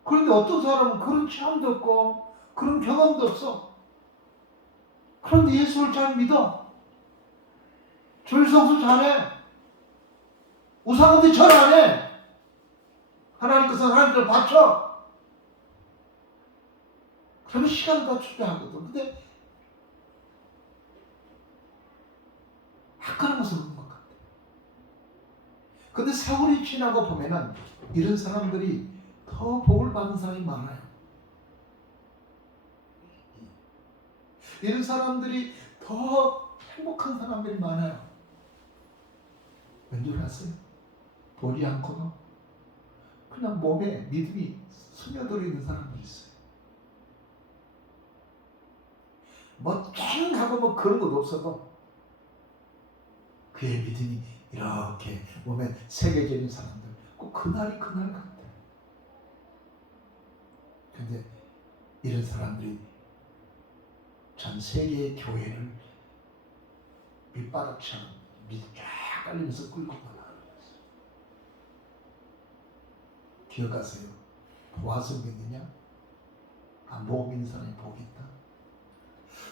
그런데 어떤 사람은 그런 체험도 없고 그런 경험도 없어. 그런데 예수를 잘 믿어. 주일성수 잘해. 우상한테 절 안 해. 하나님께서 하나님들 바쳐. 그러면 시간을 다 투자하거든. 근데 아까운 것은 없는 것 같아. 근데 세월이 지나고 보면은 이런 사람들이 더 복을 받는 사람이 많아요. 이런 사람들이 더 행복한 사람들이 많아요. 왠지 아세요? 보지 않고도 그냥 몸에 믿음이 스며들어 있는 사람들이 있어요. 뭐 쨍하고 뭐 그런 것도 없어도 그의 믿음이 이렇게 몸에 새겨져 있는 사람들 꼭 그날이 그날 같아. 근데 이런 사람들이 전 세계의 교회를 밑바닥처럼 밑에 쫙 깔리면서 끌고 가는 거였어요. 기억하세요. 보아서 믿느냐? 안 보고 믿는 사람이 복이 있다.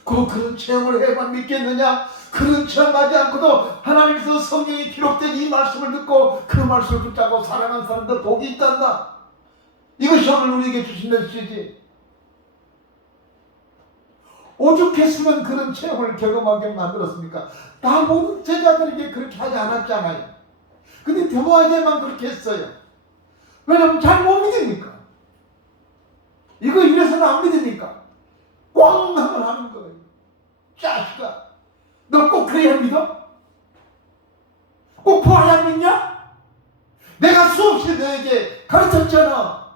그런 체험을 해만 믿겠느냐? 그런 체험하지 않고도 하나님께서 성경에 기록된 이 말씀을 듣고 그 말씀을 붙잡고 살아가는 사람들 복이 있단다. 이것이 오늘 우리에게 주신 메시지. 오죽했으면 그런 체험을 경험하게 만들었습니까? 다 모든 제자들에게 그렇게 하지 않았잖아요. 근데 데모아에게만 그렇게 했어요. 왜냐하면 잘 못 믿으니까. 이거 이래서는 안 믿으니까. 꽝 하면 하는 거예요. 자식아, 너 꼭 그래야 믿어? 꼭 부활해야 믿냐? 내가 수없이 너에게 가르쳤잖아.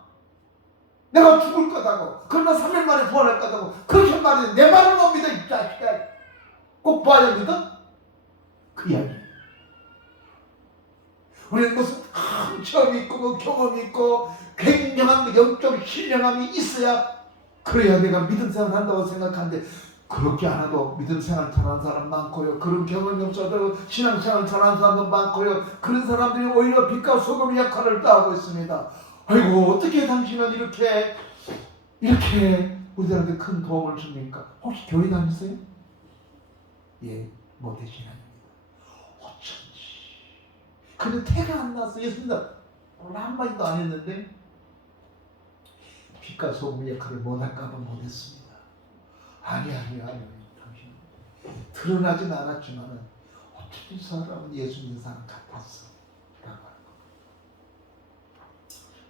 내가 죽을 거다고. 그러나 3일 만에 부활할 거다고. 그렇게 말해. 내 말을 못 믿어, 이 자식아. 꼭 부활해야 믿어? 그 이야기. 우리는 무슨 큰 체험이 있고 뭐 경험이 있고 굉장한 영적 신령함이 있어야 그래야 내가 믿음 생활을 한다고 생각하는데 그렇게 안 해도 믿음 생활 잘하는 사람 많고요. 그런 경험이 없어도 신앙생활 잘하는 사람도 많고요. 그런 사람들이 오히려 빛과 소금의 역할을 따하고 있습니다. 아이고 어떻게 당신은 이렇게 우리들한테 큰 도움을 줍니까? 혹시 교회 다니세요? 예, 모태 신앙입니다. 어쩐지 근데 태가 안 났어. 예수님도 오늘 한마디도 안 했는데 빛과 소금의 역할을 못할까봐 못했습니다. 아니 당신 드러나진 않았지만 어차피 이 사람은 예수 믿는 사람 같았어 라고 하는 거.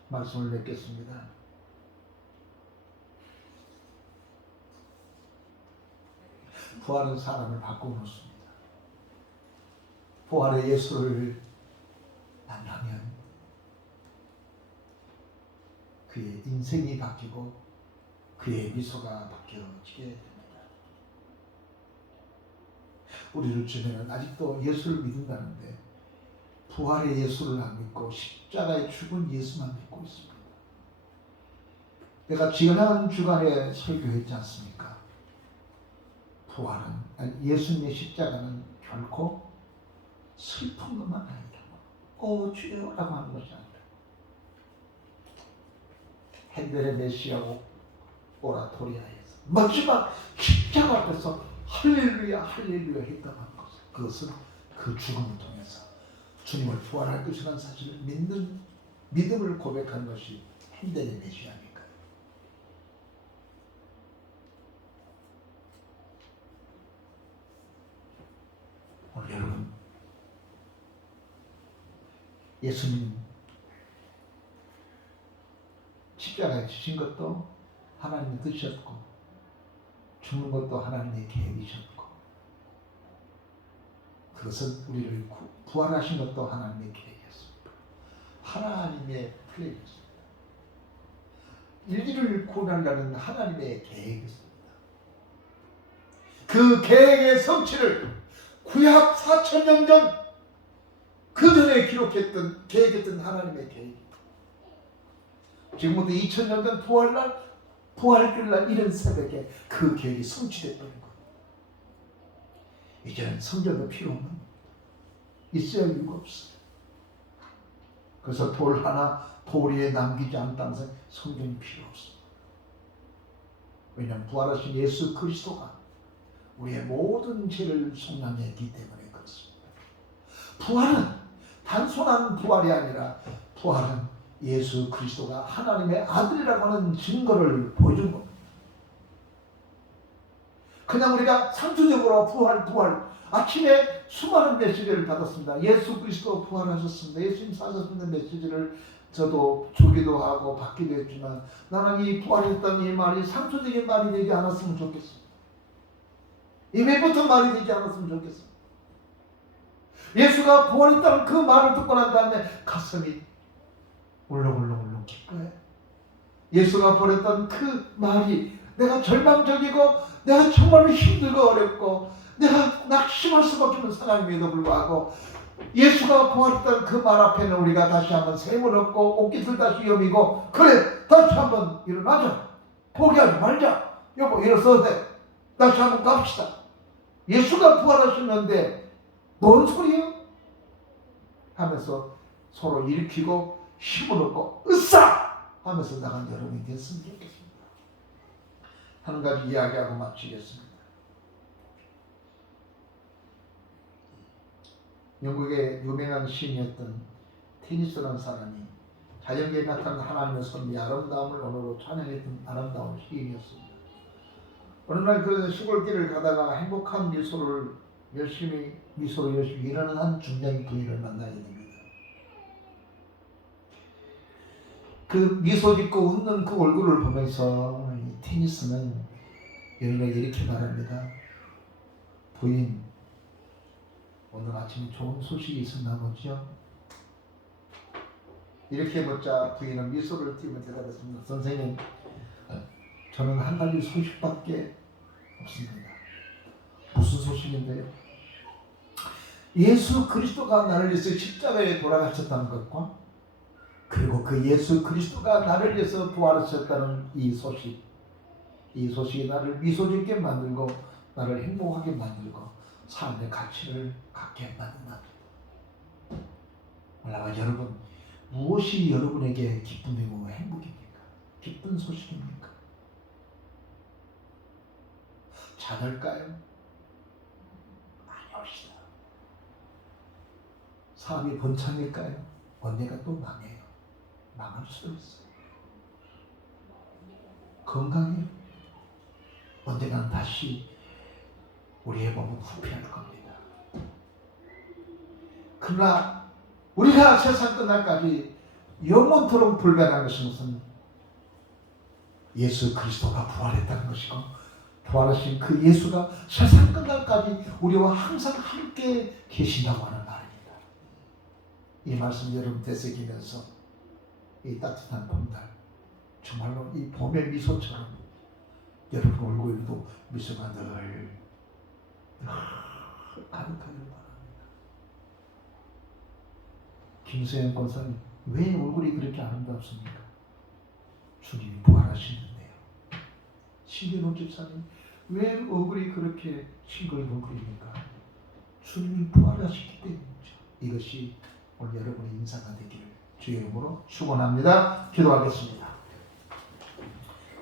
말씀을 맺겠습니다. 부활은 사람을 바꿔놓습니다. 부활의 예수를 만나면 그의 인생이 바뀌고 그의 미소가 바뀌어지게 됩니다. 우리를 주변은 아직도 예수를 믿는다는데 부활의 예수를 안 믿고 십자가에 죽은 예수만 믿고 있습니다. 내가 지난 주간에 설교했지 않습니까? 부활은, 아니 예수님의 십자가는 결코 슬픈 것만 아니다. 주여 라고 하는 것이 아니다. 핸델의 메시아고 오라토리아에서 마지막 십자가 앞에서 할렐루야 할렐루야 했다는 것은, 그것은 그 죽음을 통해서 주님을 부활할 것이라는 사실을 믿는 믿음을 고백한 것이 핸델의 메시아니까. 오늘 여러분, 예수님 십자가에 지신 것도 하나님의 뜻이었고 죽는 것도 하나님의 계획이셨고 그것은 우리를 부활하신 것도 하나님의 계획이었습니다. 하나님의 플랜이었습니다. 인류를 구원하려는 하나님의 계획이었습니다. 그 계획의 성취를 구약 4,000년 전 그 전에 기록했던 계획했던 하나님의 계획, 지금부터 2000년 전 부활주일날 이른 새벽에 그 계획이 성취됐다는 것. 이제는 성전도 필요 없는, 있어야 할 이유가 없어요. 그래서 돌 위에 남기지 않는 성전이 필요 없습니다. 왜냐하면 부활하신 예수 그리스도가 우리의 모든 죄를 속량했기 때문에 그렇습니다. 부활은 단순한 부활이 아니라 부활은 예수 그리스도가 하나님의 아들이라고 하는 증거를 보여준 겁니다. 그냥 우리가 상투적으로 부활 아침에 수많은 메시지를 받았습니다. 예수 그리스도 부활하셨습니다. 예수님 사셨습니다. 메시지를 저도 주기도 하고 받기도 했지만 나는 이 부활했다는 이 말이 상투적인 말이 되지 않았으면 좋겠습니다. 입에부터 말이 되지 않았으면 좋겠습니다. 예수가 부활했다는 그 말을 듣고 난 다음에 가슴이 울렁울렁 기뻐요. 예수가 부활했다는 그 말이 내가 절망적이고 내가 정말로 힘들고 어렵고 내가 낙심할 수밖에 없는 상황임에도 불구하고 예수가 부활했다는 그 말 앞에는 우리가 다시 한번 샘을 얻고 옷깃을 다시 여미고 그래 다시 한번 일어나자, 포기하지 말자, 여보 일어서도 돼, 다시 한번 갑시다. 예수가 부활하셨는데 뭔 소리야? 하면서 서로 일으키고 힘을 얻고 으쌰! 하면서 나간 여러분이 됐으면 좋겠습니다. 한 가지 이야기하고 마치겠습니다. 영국의 유명한 시인이었던 테니스라는 사람이 자연계에 나타난 하나님의 선비 아름다움을 언어로 찬양했던 아름다운 시인이었습니다. 어느 날 그 시골길을 가다가 행복한 미소로 열심히 일하는 한 중년 부인을 만나게 됩니다. 그 미소 짓고 웃는 그 얼굴을 보면서 이 테니스는 여인에게 이렇게 말합니다. 부인, 오늘 아침에 좋은 소식이 있었나 보죠? 이렇게 묻자 부인은 미소를 띄우며 대답했습니다. 선생님, 저는 한 가지 소식밖에 없습니다. 무슨 소식인데요? 예수 그리스도가 나를 위해서 십자가에 돌아가셨다는 것과 그리고 그 예수 그리스도가 나를 위해서 부활하셨다는 이 소식이 나를 미소짓게 만들고 나를 행복하게 만들고 삶의 가치를 갖게 만든다. 몰라요 여러분, 무엇이 여러분에게 기쁨이고 행복입니까? 기쁜 소식입니까? 자들까요? 아니옵시다. 사업이 번창일까요? 언제가 또 망해요. 망할 수도 있어요. 건강해요. 언젠가는 다시 우리의 몸은 후패할 겁니다. 그러나 우리가 세상 끝날까지 영원토록 불변한 것은 예수 그리스도가 부활했다는 것이고, 부활하신 그 예수가 세상 끝날까지 우리와 항상 함께 계신다고 하는 말입니다. 이 말씀 여러분 되새기면서 이 따뜻한 봄날, 정말로 이 봄의 미소처럼 여러분 얼굴에도 미소가 늘 가득하길 바랍니다. 김수현 권사님, 왜 얼굴이 그렇게 아름답습니까? 주님이 부활하시는데요. 신민호 집사님, 왜 얼굴이 그렇게 싱글벙글입니까? 주님이 부활하셨기 때문이죠. 이것이 오늘 여러분의 인사가 되기를 주의 이름으로 축원합니다. 기도하겠습니다.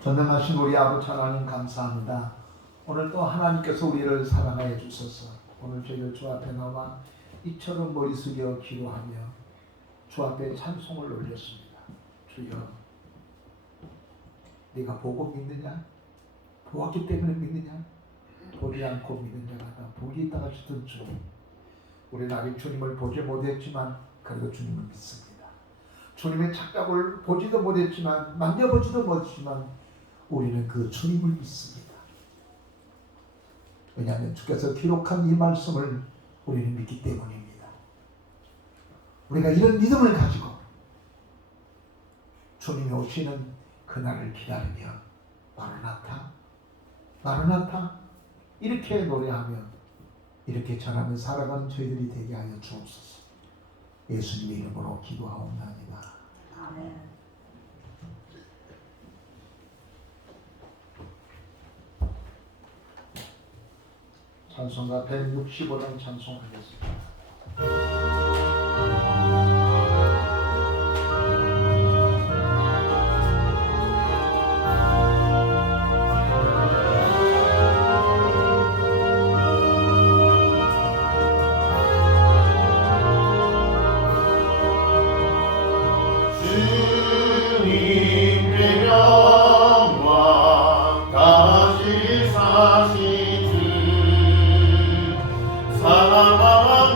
전능하신 우리 아버지 하나님 감사합니다. 오늘 또 하나님께서 우리를 사랑하여 주셔서 오늘 저희들 주 앞에 나와 이처럼 머리 숙여 기도하며 주 앞에 찬송을 올렸습니다. 주여, 네가 보고 믿느냐? 보았기 때문에 믿느냐? 보지 않고 믿는 자가 다 복이 있다 하시던 주, 우리는 아직 주님을 보지 못했지만 그래도 주님을 믿습니다. 주님의 착각을 보지도 못했지만, 만져보지도 못했지만 우리는 그 주님을 믿습니다. 왜냐하면 주께서 기록한 이 말씀을 우리는 믿기 때문입니다. 우리가 이런 믿음을 가지고 주님이 오시는 그날을 기다리며 마르나타, 마르나타 이렇게 노래하며 이렇게 전하며 살아가는 저희들이 되게 하여 주옵소서. 예수님의 이름으로 기도하옵나이다. 아멘. 찬송가 165장 찬송하겠습니다. 주님의 영광 다시 사시주 사망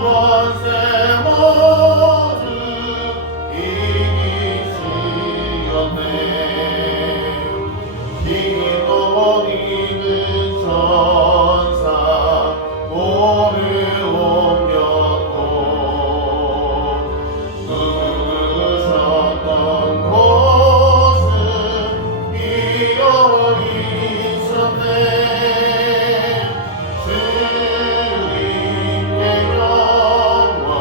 권세 모두 이기시었네. 기도 이는 천사 몸을 옮겼고 누르셨던 곳은 비어있었네. 주님의 영광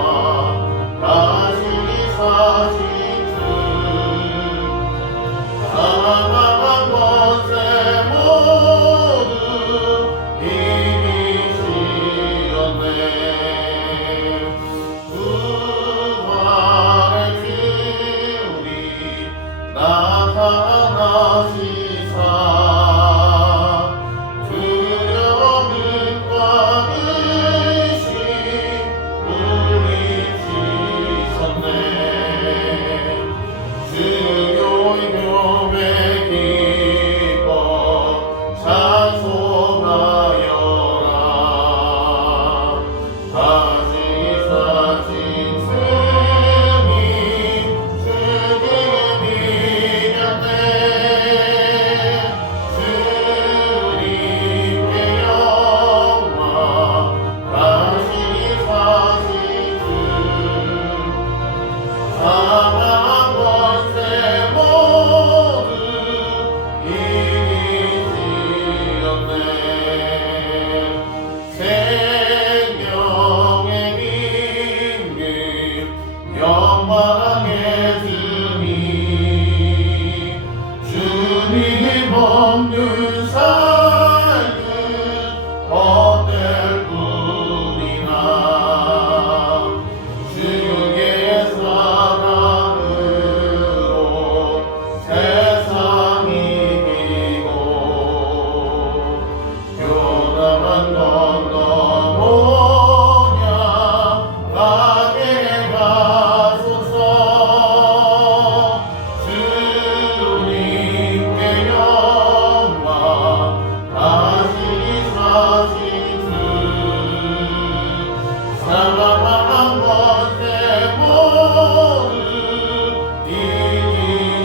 사랑한 것 때문을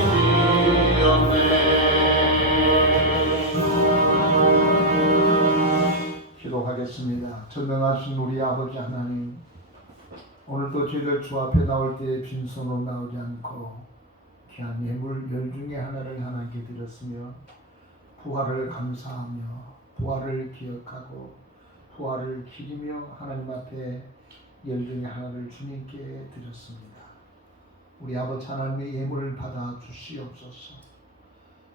이기시었네. 기도하겠습니다. 전능하신 우리 아버지 하나님, 오늘도 저희들 주 앞에 나올 때 빈손으로 나오지 않고 귀한 예물 열 중에 하나를 하나님께 드렸으며 부활을 감사하며 부활을 기억하고 부활을 기리며 하나님 앞에 열 중에 하나를 주님께 드렸습니다. 우리 아버지 하나님의 예물을 받아 주시옵소서.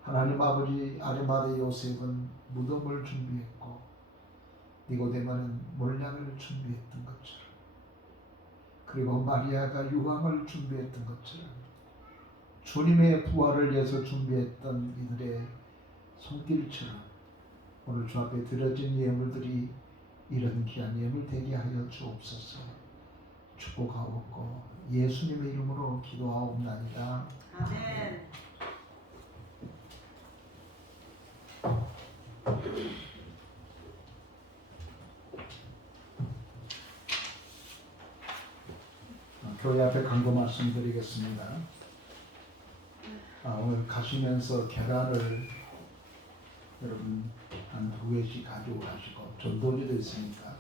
하나님 아버지 아르마대 요셉은 무덤을 준비했고 니고데모는 몰약을 준비했던 것처럼, 그리고 마리아가 유황을 준비했던 것처럼 주님의 부활을 위해서 준비했던 이들의 손길처럼 오늘 주 앞에 드려진 예물들이 이런 귀한 예물 되게 하여 주옵소서. 축복하옵고 예수님의 이름으로 기도하옵나이다. 아멘. 교회 앞에 간구 말씀드리겠습니다. 오늘 가시면서 계란을 여러분 한 2개씩 가지고 가시고, 전도지도 있으니까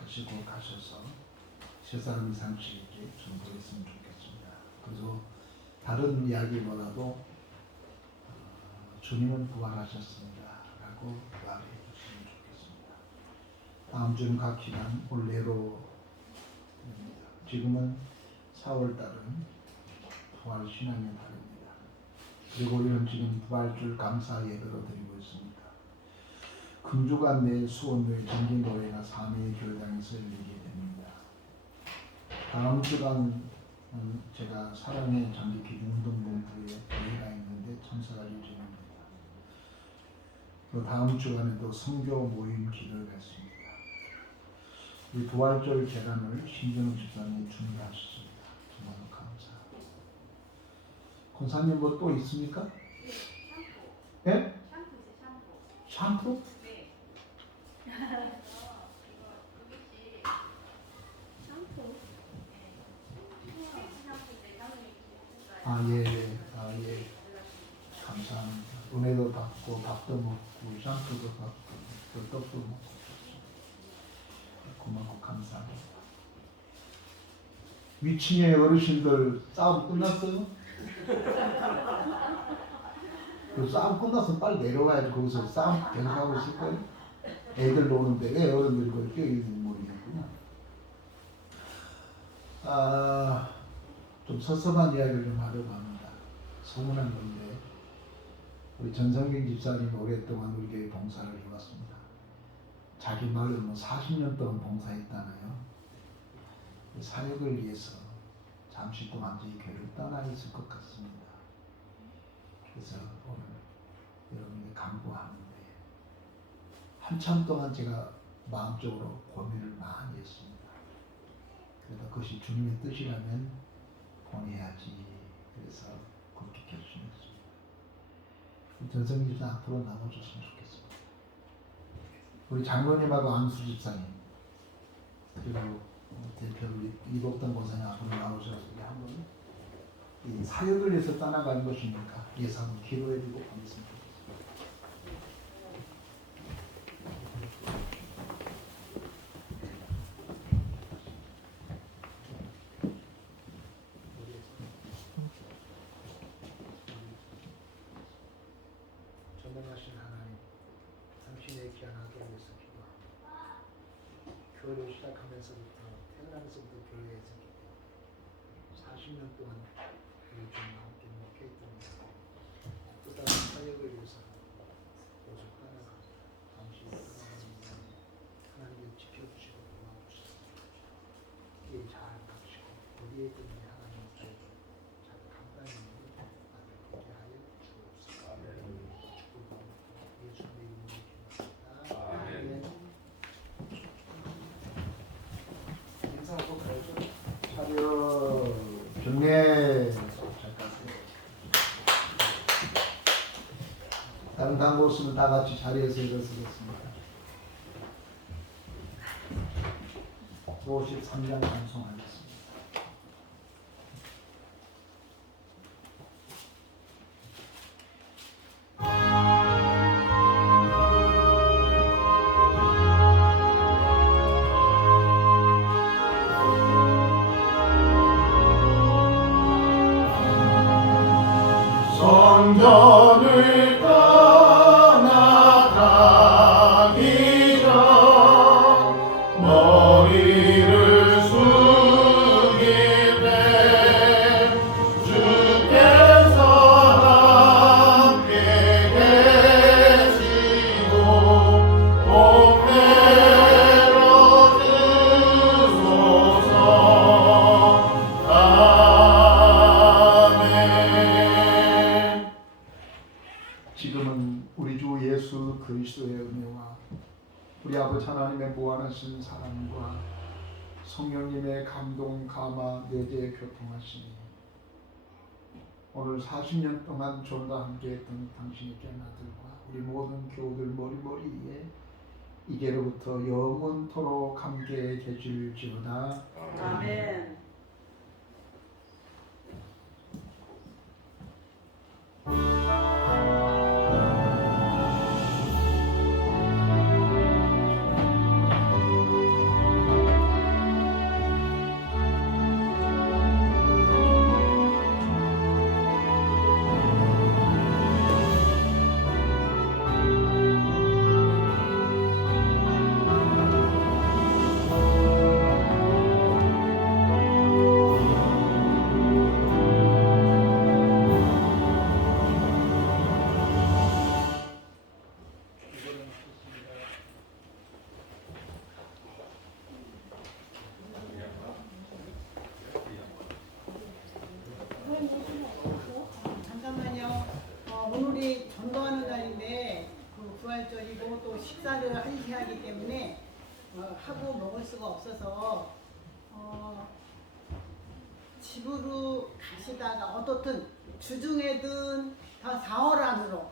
가시고 가셔서 3사람 이상씩 전도했으면 좋겠습니다. 그래서 다른 이야기보다도 주님은 부활하셨습니다 라고 말해 주시면 좋겠습니다. 다음 주는 각 기간 올해로 지금은 4월달은 부활신앙의 달입니다. 그리고 우리는 지금 부활절 감사 예배로 드리고 있습니다. 금주간 내 수원교회 전진교회가 3회 교회당에서 열리게 됩니다. 다음 주간 제가 사랑의 장기기운동본부에 대회가 있는데 참석할 예정입니다. 또 다음 주간에도 선교 모임 기도가 있습니다. 이 부활절 계란을 신정욱 집사님이 준비하셨습니다. 정말 감사합니다. 권사님 뭐 또 있습니까? 예? 네? 샴푸? 네. 예. 감사합니다. 은혜도 받고 밥도 먹고 샴푸도 받고 또 떡도 먹고 고맙고 감사합니다. 위층의 어르신들 싸움 끝났어요? 그 싸움 끝나서 빨리 내려와야지. 거기서 싸움 계속하고 있을 거예요? 애들 노는데 왜 어른들이 그걸 껴있는지 모르겠구나. 좀 섭섭한 이야기를 좀 하려고 합니다. 소문난 건데, 우리 전성경 집사님 오랫동안 우리 교회 봉사를 해왔습니다. 자기 말로 40년 동안 봉사했다나요. 그 사역을 위해서 잠시 동안 저희 교회를 떠나 있을 것 같습니다. 그래서 오늘 여러분에게 간구하는데, 한참 동안 제가 마음적으로 고민을 많이 했습니다. 그래도 그것이 주님의 뜻이라면 보내야지. 그래서 그렇게 결심했습니다. 전성기 집사 앞으로 나눠줬으면 좋겠습니다. 우리 장로님하고 안수 집사님, 그리고 대표 우리 이복동 권사님 앞으로 나오셔서 한번 이 사역을 위해서 떠나가는 것이니까 위해서 한번 기도해드리고 가겠습니다. 전능하신 하나님, 당신의 귀한 아들 위해서 기도합니다. 교회를 시작하면서부터 태어나면서부터 교회에 있었기 때문에 40년 동안 우리 주님과 함께 목회했던 또 다른 사역을 위해서 오직 떠나갑니다. 당신이 떠나가는 하나님을 지켜주시고 도와주시고 길 잘 가시고 어디에 있든지 하나님 잘 감당히 아들에게 하여 주옵소서. 예수님의 이름으로 기도합니다. 아멘. 인사하고 가야죠. 차려 경례. 다른 단고 없으면 다 같이 자리에서 일어서겠습니다. 53장 찬송하겠습니다. 성전을 떠나가기 전 머리를 숙일 때 주께서 함께 계시고 복내려 주소서. 아멘. 지금은 우리 주 예수 그리스도의 은혜와 우리 아버지 하나님의 무한하신 사랑과 성령님의 감동, 감화, 내재 교통하시니 오늘 40년 동안 좀더 함께했던 당신의 자녀들과 우리 모든 교우들 머리머리에 이제로부터 영원토록 함께 계실지어다. 아멘. 잠깐만요. 오늘이 전도하는 날인데 그 부활절이고 또 식사를 한시하기 때문에 하고 먹을 수가 없어서 집으로 가시다가 어떻든 주중에든 다 4월 안으로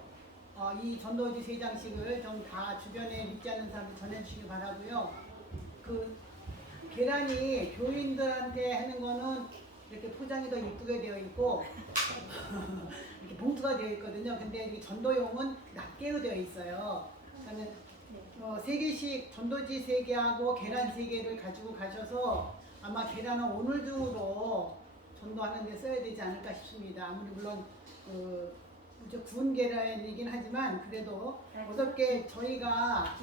이 전도지 3장씩을 좀 다 주변에 믿지 않는 사람들 전해주시기 바라고요. 그 계란이 교인들한테 하는 거는 이렇게 포장이 더 예쁘게 되어 있고 이렇게 봉투가 되어 있거든요. 근데 이 전도용은 낱개로 되어 있어요. 그러면 3개씩 전도지 3개하고 계란 3개를 가지고 가셔서 아마 계란은 오늘 중으로 전도하는 데 써야 되지 않을까 싶습니다. 아무리 물론 구운 계란이긴 하지만 그래도 어저께 저희가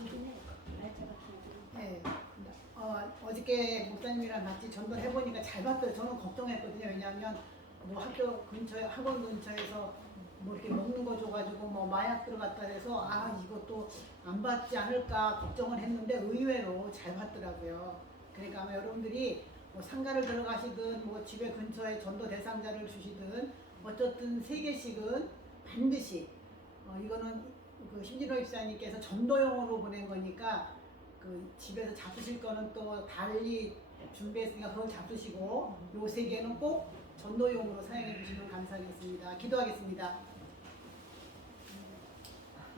어저께 목사님이랑 같이 전도를 해보니까 잘 봤어요. 저는 걱정했거든요. 왜냐하면 뭐 학교 근처에 학원 근처에서 뭐 이렇게 먹는 거 줘가지고 뭐 마약 들어갔다 해서 이것도 안 받지 않을까 걱정을 했는데 의외로 잘 받더라고요. 그러니까 아마 여러분들이 뭐 상가를 들어가시든 뭐 집에 근처에 전도 대상자를 주시든 어쨌든 3개씩은 반드시 이거는 그 심진호 입사님께서 전도용으로 보낸 거니까 그 집에서 잡수실 거는 또 달리 준비했으니까 그걸 잡수시고 요 3개는 꼭 전도용으로 사용해 주시면 감사하겠습니다. 기도하겠습니다.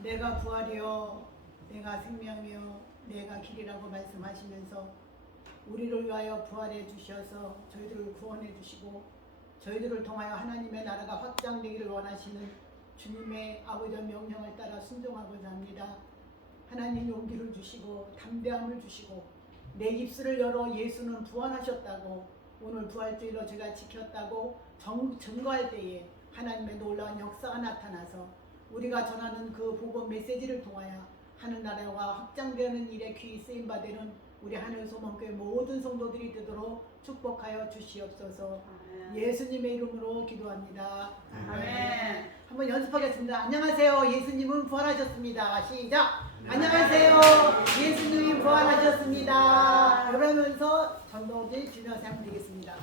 내가 부활이요 내가 생명이요 내가 길이라고 말씀하시면서 우리를 위하여 부활해 주셔서 저희들을 구원해 주시고 저희들을 통하여 하나님의 나라가 확장되기를 원하시는 주님의 아버지의 명령을 따라 순종하고자 합니다. 하나님 용기를 주시고 담대함을 주시고 내 입술을 열어 예수는 부활하셨다고 오늘 부활주의로 제가 지켰다고 증거할 때에 하나님의 놀라운 역사가 나타나서 우리가 전하는 그 복음 메시지를 통하여 하늘나라가 확장되는 일에 귀히 쓰임받는 우리 하늘소망교회 모든 성도들이 되도록 축복하여 주시옵소서. 예수님의 이름으로 기도합니다. 아멘. 한번 연습하겠습니다. 안녕하세요. 예수님은 부활하셨습니다. 시작. 안녕하세요. 예수님이 부활하셨습니다. 그러면서 전도지 주며 사용되겠습니다.